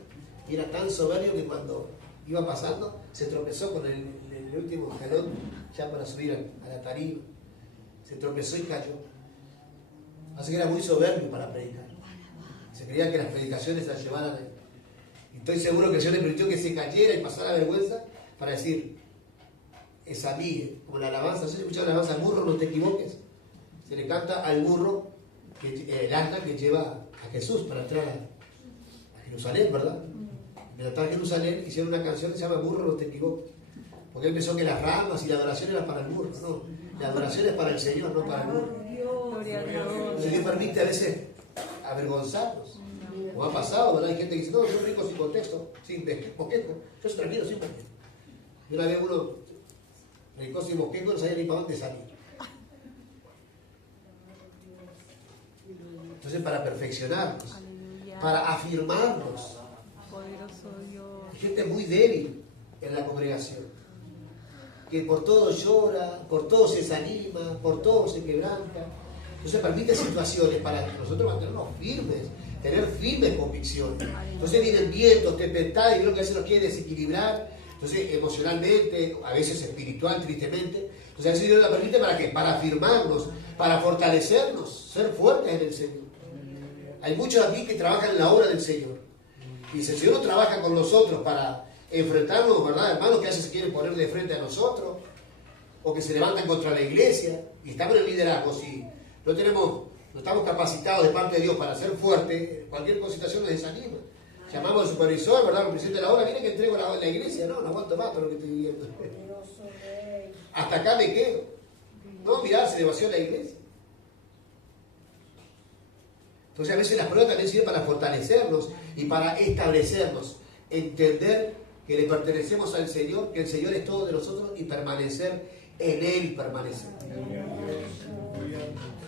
y era tan soberbio que cuando iba pasando se tropezó con el último escalón ya para subir a la tarima. Se tropezó y cayó. Así que era muy soberbio para predicar. Se creía que las predicaciones las llevaran a él. Y estoy seguro que el Señor le permitió que se cayera y pasara vergüenza para decir, es a mí, como la alabanza. ¿Se escuchado la alabanza al burro? No te equivoques. Se le canta al burro, el asna que lleva a Jesús para entrar a Jerusalén, ¿verdad? Para entrar a Jerusalén hicieron una canción que se llama Burro, no te equivoques. Porque él pensó que las ramas y la adoración era para el burro. No, la adoración es para el Señor, no para el burro. Gloria a Dios. Entonces Dios permite a veces avergonzarnos. Como ha pasado, ¿verdad? Hay gente que dice, no, yo rico sin contexto, sin bosquejo. Yo soy tranquilo sin bosquejo. Y una vez uno predicó sin bosquejo y no sabía ni para dónde salir. Entonces, para perfeccionarnos, para afirmarnos. Hay gente muy débil en la congregación, que por todo llora, por todo se desanima, por todo se quebranta. Entonces permite situaciones para que nosotros mantenernos firmes, tener firmes convicciones. Entonces vienen vientos, tempestades, y creo que a veces nos quiere desequilibrar, entonces emocionalmente, a veces espiritual, tristemente. Entonces a veces Dios la permite ¿para qué? Para afirmarnos, para fortalecernos, ser fuertes en el Señor. Hay muchos aquí que trabajan en la obra del Señor. Y si el Señor no trabaja con nosotros para enfrentarnos, ¿verdad, hermanos? Que a veces se quieren poner de frente a nosotros, o que se levantan contra la iglesia, y estamos en el liderazgo. Si no estamos capacitados de parte de Dios para ser fuertes, cualquier situación nos desanima. Llamamos al supervisor, ¿verdad? Al presidente de la obra, viene que entrego la iglesia. No aguanto más todo lo que estoy viviendo. Hasta acá me quedo. No, mirá, se le vació la iglesia. Entonces a veces las pruebas también sirven para fortalecernos y para establecernos, entender que le pertenecemos al Señor, que el Señor es todo de nosotros y permanecer en Él, permanecer.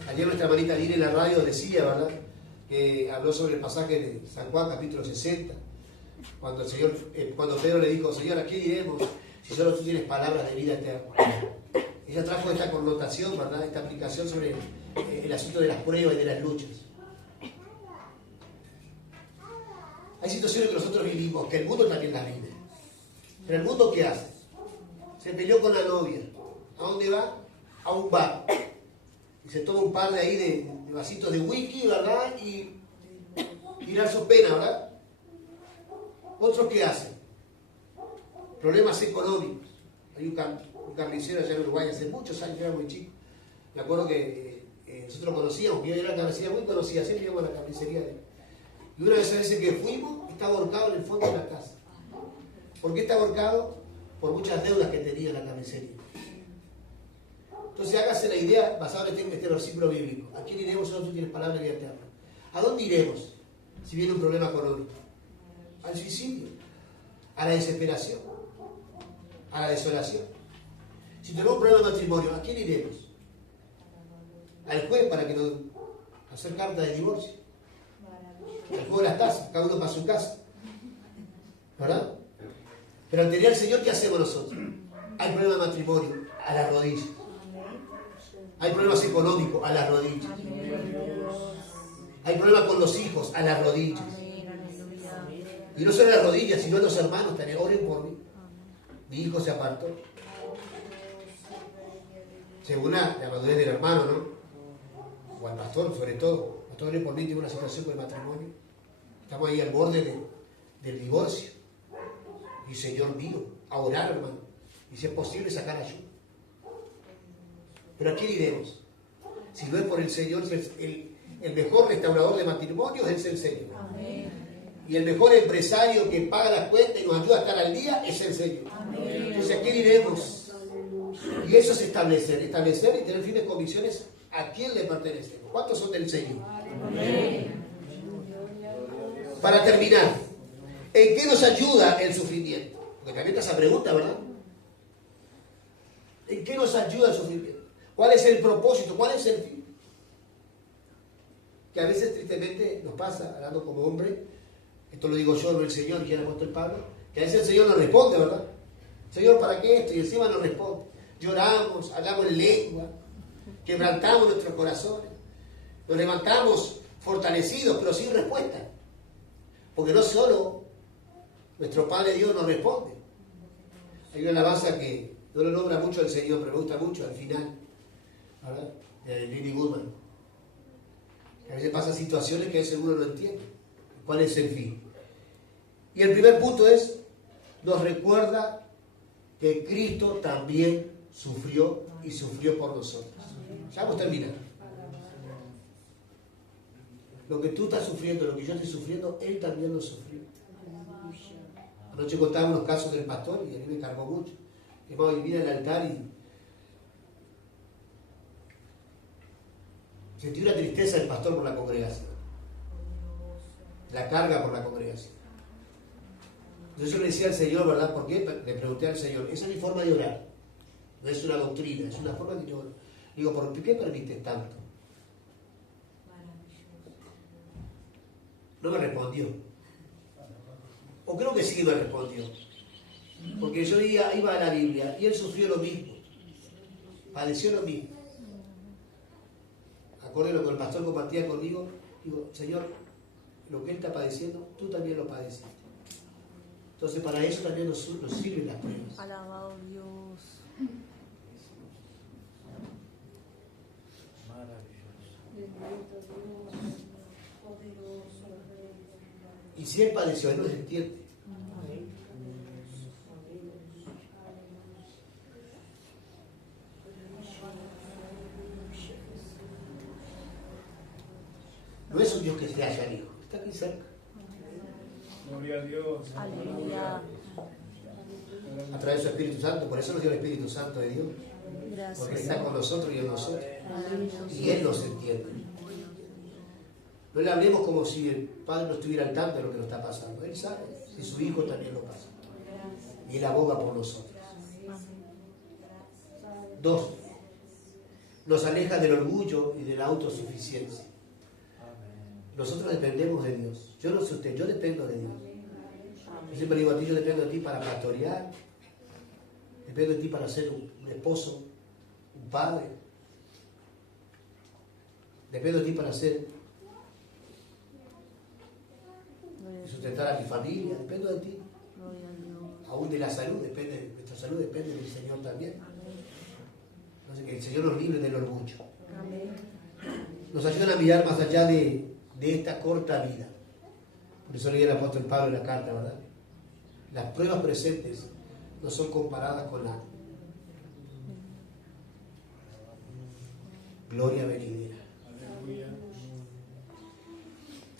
Ayer nuestra hermanita Lina en la radio decía, ¿verdad?, que habló sobre el pasaje de San Juan, capítulo 60, cuando Pedro le dijo, Señor, ¿a qué iremos si solo tú tienes palabras de vida eterna? Ella trajo esta connotación, ¿verdad?, esta aplicación sobre el asunto de las pruebas y de las luchas. Hay situaciones que nosotros vivimos, que el mundo también las vive. Pero el mundo, ¿qué hace? Se peleó con la novia. ¿A dónde va? A un bar. Y se toma un par de ahí de vasitos de whisky, ¿verdad? Y tirar su pena, ¿verdad? Otros, ¿qué hacen? Problemas económicos. Hay un carnicero allá en Uruguay hace muchos años, yo era muy chico. Me acuerdo que nosotros lo conocíamos, que yo era una carnicería muy conocida, siempre íbamos a la carnicería de él. Y una vez que fuimos, estaba ahorcado en el fondo de la casa. ¿Por qué está ahorcado? Por muchas deudas que tenía en la carnicería. Entonces hágase la idea, basado en este versículo bíblico. ¿A quién iremos si no tú tienes palabra de vida eterna? ¿A dónde iremos si viene un problema económico? Al suicidio, a la desesperación, a la desolación. Si tenemos un problema de matrimonio, ¿a quién iremos? Al juez para que nos hacer carta de divorcio. El juego de las tasas, cada uno para su casa, ¿verdad? Pero ante el Señor, ¿qué hacemos nosotros? Hay problemas de matrimonio, a las rodillas. Hay problemas económicos, a las rodillas. Hay problemas con los hijos, a las rodillas. Y no solo a las rodillas, sino a los hermanos también. Oren por mí. Mi hijo se apartó. Según la madurez del hermano, ¿no? O al pastor, sobre todo. Pastor, oren por mí, tengo una situación con el matrimonio. Estamos ahí al borde del divorcio. Y Señor mío, a orar, hermano. Y si es posible, sacar ayuda. Pero ¿a quién iremos? Si no es por el Señor, el mejor restaurador de matrimonios es el Señor. Amén. Y el mejor empresario que paga las cuentas y nos ayuda a estar al día es el Señor. Amén. Entonces, ¿a quién iremos? Y eso es establecer y tener firmes convicciones a quién le pertenecemos. ¿Cuántos son del Señor? Amén. Para terminar, ¿en qué nos ayuda el sufrimiento? Porque también está esa pregunta, ¿verdad? ¿En qué nos ayuda el sufrimiento? ¿Cuál es el propósito? ¿Cuál es el fin? Que a veces tristemente nos pasa, hablando como hombre, esto lo digo yo, no el Señor, que era el apóstol Pablo, que a veces el Señor nos responde, ¿verdad? Señor, ¿para qué esto? Y encima nos responde. Lloramos, hablamos en lengua, quebrantamos nuestros corazones, nos levantamos fortalecidos, pero sin respuesta. Porque no solo nuestro Padre Dios nos responde. Hay una alabanza que no lo nombra mucho el Señor, pero me gusta mucho al final, ¿verdad? De Lily Goodman. A veces pasan situaciones que a veces uno no entiende. ¿Cuál es el fin? Y el primer punto es, nos recuerda que Cristo también sufrió y sufrió por nosotros. Ya vamos a terminar. Lo que tú estás sufriendo, lo que yo estoy sufriendo, Él también lo sufrió. Anoche contábamos los casos del pastor y a mí me cargó mucho. Vamos a vivir al altar y sentí una tristeza del pastor por la congregación. La carga por la congregación. Entonces yo le decía al Señor, ¿verdad? ¿Por qué? Le pregunté al Señor, esa es mi forma de orar. No es una doctrina, es una forma que yo oro. Digo, ¿por qué permites tanto? No me respondió. O creo que sí que me respondió. Porque yo iba a la Biblia y él sufrió lo mismo. Padeció lo mismo. acorde a lo que el pastor compartía conmigo, digo, Señor, lo que él está padeciendo, tú también lo padeciste. Entonces para eso también nos sirven las pruebas. Alabado Dios. Y si él padeció, él no se entiende. No es un Dios que se haya lejos, está aquí cerca. Gloria a Dios. Aleluya. A través de su Espíritu Santo, por eso nos dio el Espíritu Santo de Dios. Gracias. Porque Él está con nosotros y en nosotros. Maravilloso. Y Él nos entiende. No le hablemos como si el Padre no estuviera al tanto de lo que nos está pasando. Él sabe, si su Hijo también lo pasa. Y Él aboga por nosotros. 2. Nos aleja del orgullo y de la autosuficiencia. Nosotros dependemos de Dios. Yo no sé usted, yo dependo de Dios. Yo siempre digo a ti, yo dependo de ti para pastorear. Dependo de ti para ser un esposo, un padre. Dependo de ti para ser y sustentar a mi familia. Dependo de ti. Gloria a Dios. Aún de la salud, nuestra salud depende del Señor también. Entonces que el Señor nos libre del orgullo. Amén. Nos ayudan a mirar más allá de esta corta vida. Por eso leía el apóstol Pablo en la carta, ¿verdad? Las pruebas presentes no son comparadas con la gloria venidera. Aleluya.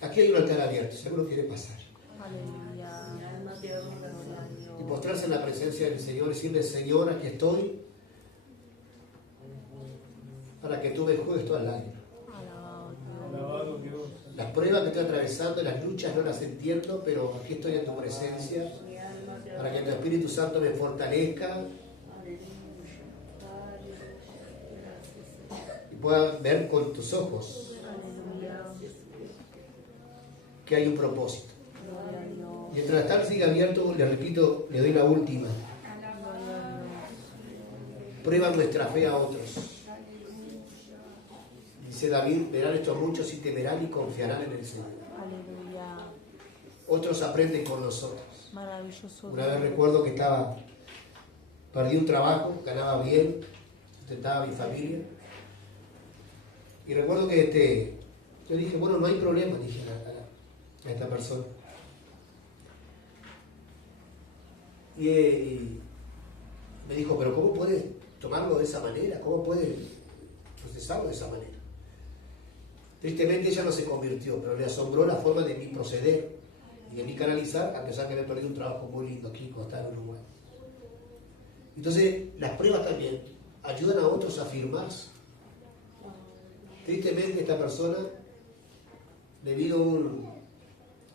Aquí hay un altar abierto, si alguno quiere pasar. Aleluya. Gloria a Dios. Y postrarse en la presencia del Señor y decirle, Señor, aquí estoy, para que tú me juegues toda la lágrima. Alabado Dios. Alabado Dios. Las pruebas que estoy atravesando, las luchas no las entiendo, pero aquí estoy en tu presencia, para que tu Espíritu Santo me fortalezca y pueda ver con tus ojos Aleluya. que hay un propósito. Gloria a Dios. Mientras el altar siga abierto, le repito, le doy la última. Gloria a Dios. Prueba nuestra fe a otros. Dice David, verán esto muchos y temerán y confiarán en el Señor. Aleluya. Otros aprenden con nosotros. Maravilloso. Una vez recuerdo que perdí un trabajo, ganaba bien, sustentaba a mi familia. Y recuerdo que yo dije, bueno, no hay problema, dije a esta persona. Y me dijo, pero ¿cómo puedes tomarlo de esa manera? ¿Cómo puedes procesarlo de esa manera? Tristemente ella no se convirtió, pero le asombró la forma de mi proceder y de mi canalizar, a pesar de haber perdido un trabajo muy lindo aquí en Costa de Uruguay. Entonces, las pruebas también ayudan a otros a afirmarse. Tristemente esta persona, debido a un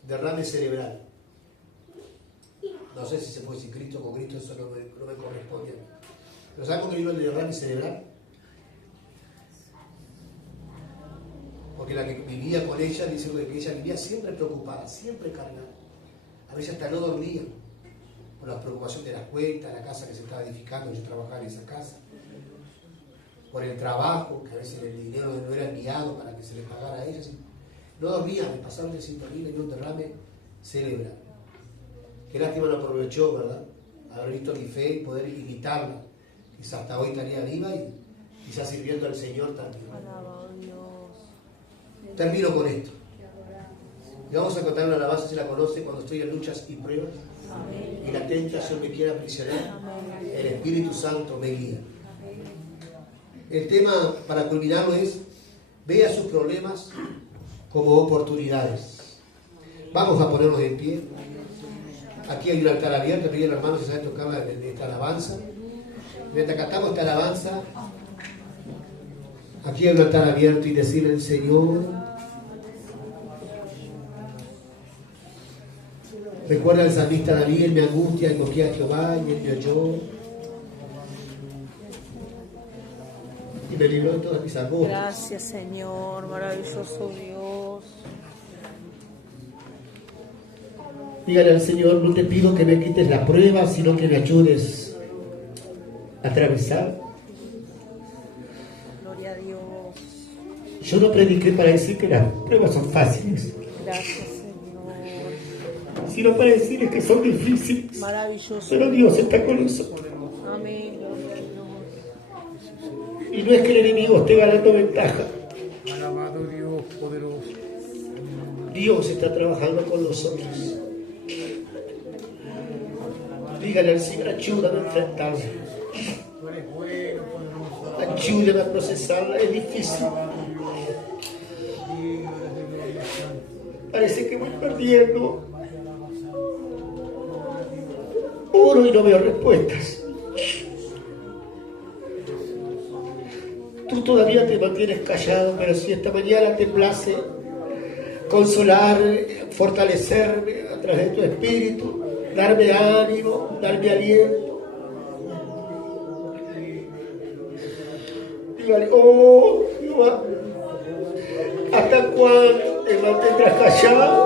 derrame cerebral, no sé si se puede decir Cristo con Cristo, eso no me corresponde. Pero ¿saben cómo vino el derrame cerebral? Porque la que vivía con ella dice que ella vivía siempre preocupada, siempre cargada. A veces hasta no dormía por la preocupación de las cuentas, la casa que se estaba edificando, yo trabajaba en esa casa. Por el trabajo, que a veces el dinero no era enviado para que se le pagara a ella. No dormía, me pasaba de sintonía y un derrame cerebral. Qué lástima no aprovechó, ¿verdad? Haber visto mi fe y poder imitarla. Quizás hasta hoy estaría viva y quizás sirviendo al Señor también. Alabado Dios. Termino con esto. Y vamos a contar una alabanza, si la conoce, cuando estoy en luchas y pruebas. Amén. Y la tentación me quiera aprisionar. Amén. El Espíritu Santo me guía. El tema para culminarlo es: vea sus problemas como oportunidades. Vamos a ponernos en pie. Aquí hay un altar abierto, piden hermanos si saben tocar esta alabanza. Mientras cantamos esta alabanza, aquí hay un altar abierto y decirle al Señor: recuerda al salmista David, en mi angustia invoqué a Jehová y él me oyó y me libró de todas mis angustias. Gracias, Señor. Maravilloso Dios. Dígale al Señor: no te pido que me quites la prueba, sino que me ayudes a atravesar. Gloria a Dios. Yo no prediqué para decir que las pruebas son fáciles, Gracias, Señor. sino para decirles que son difíciles. Maravilloso. Pero Dios está con nosotros. Amén. Gloria a Dios. Y no es que el enemigo esté ganando ventaja. Alabado Dios poderoso. Dios está trabajando con nosotros. Dígale al Señor, ayúdame a enfrentarla. Tú eres bueno, poderoso. Ayúdame a procesarla. Es difícil. Alabado Dios. Digno eres de gloria santa. Parece que voy perdiendo. Oro y no veo respuestas. Tú todavía te mantienes callado, pero si esta mañana te place consolar, fortalecerme a través de tu espíritu, darme ánimo, darme aliento. Dígale, oh Jehová, ¿hasta cuándo te mantendrás callado?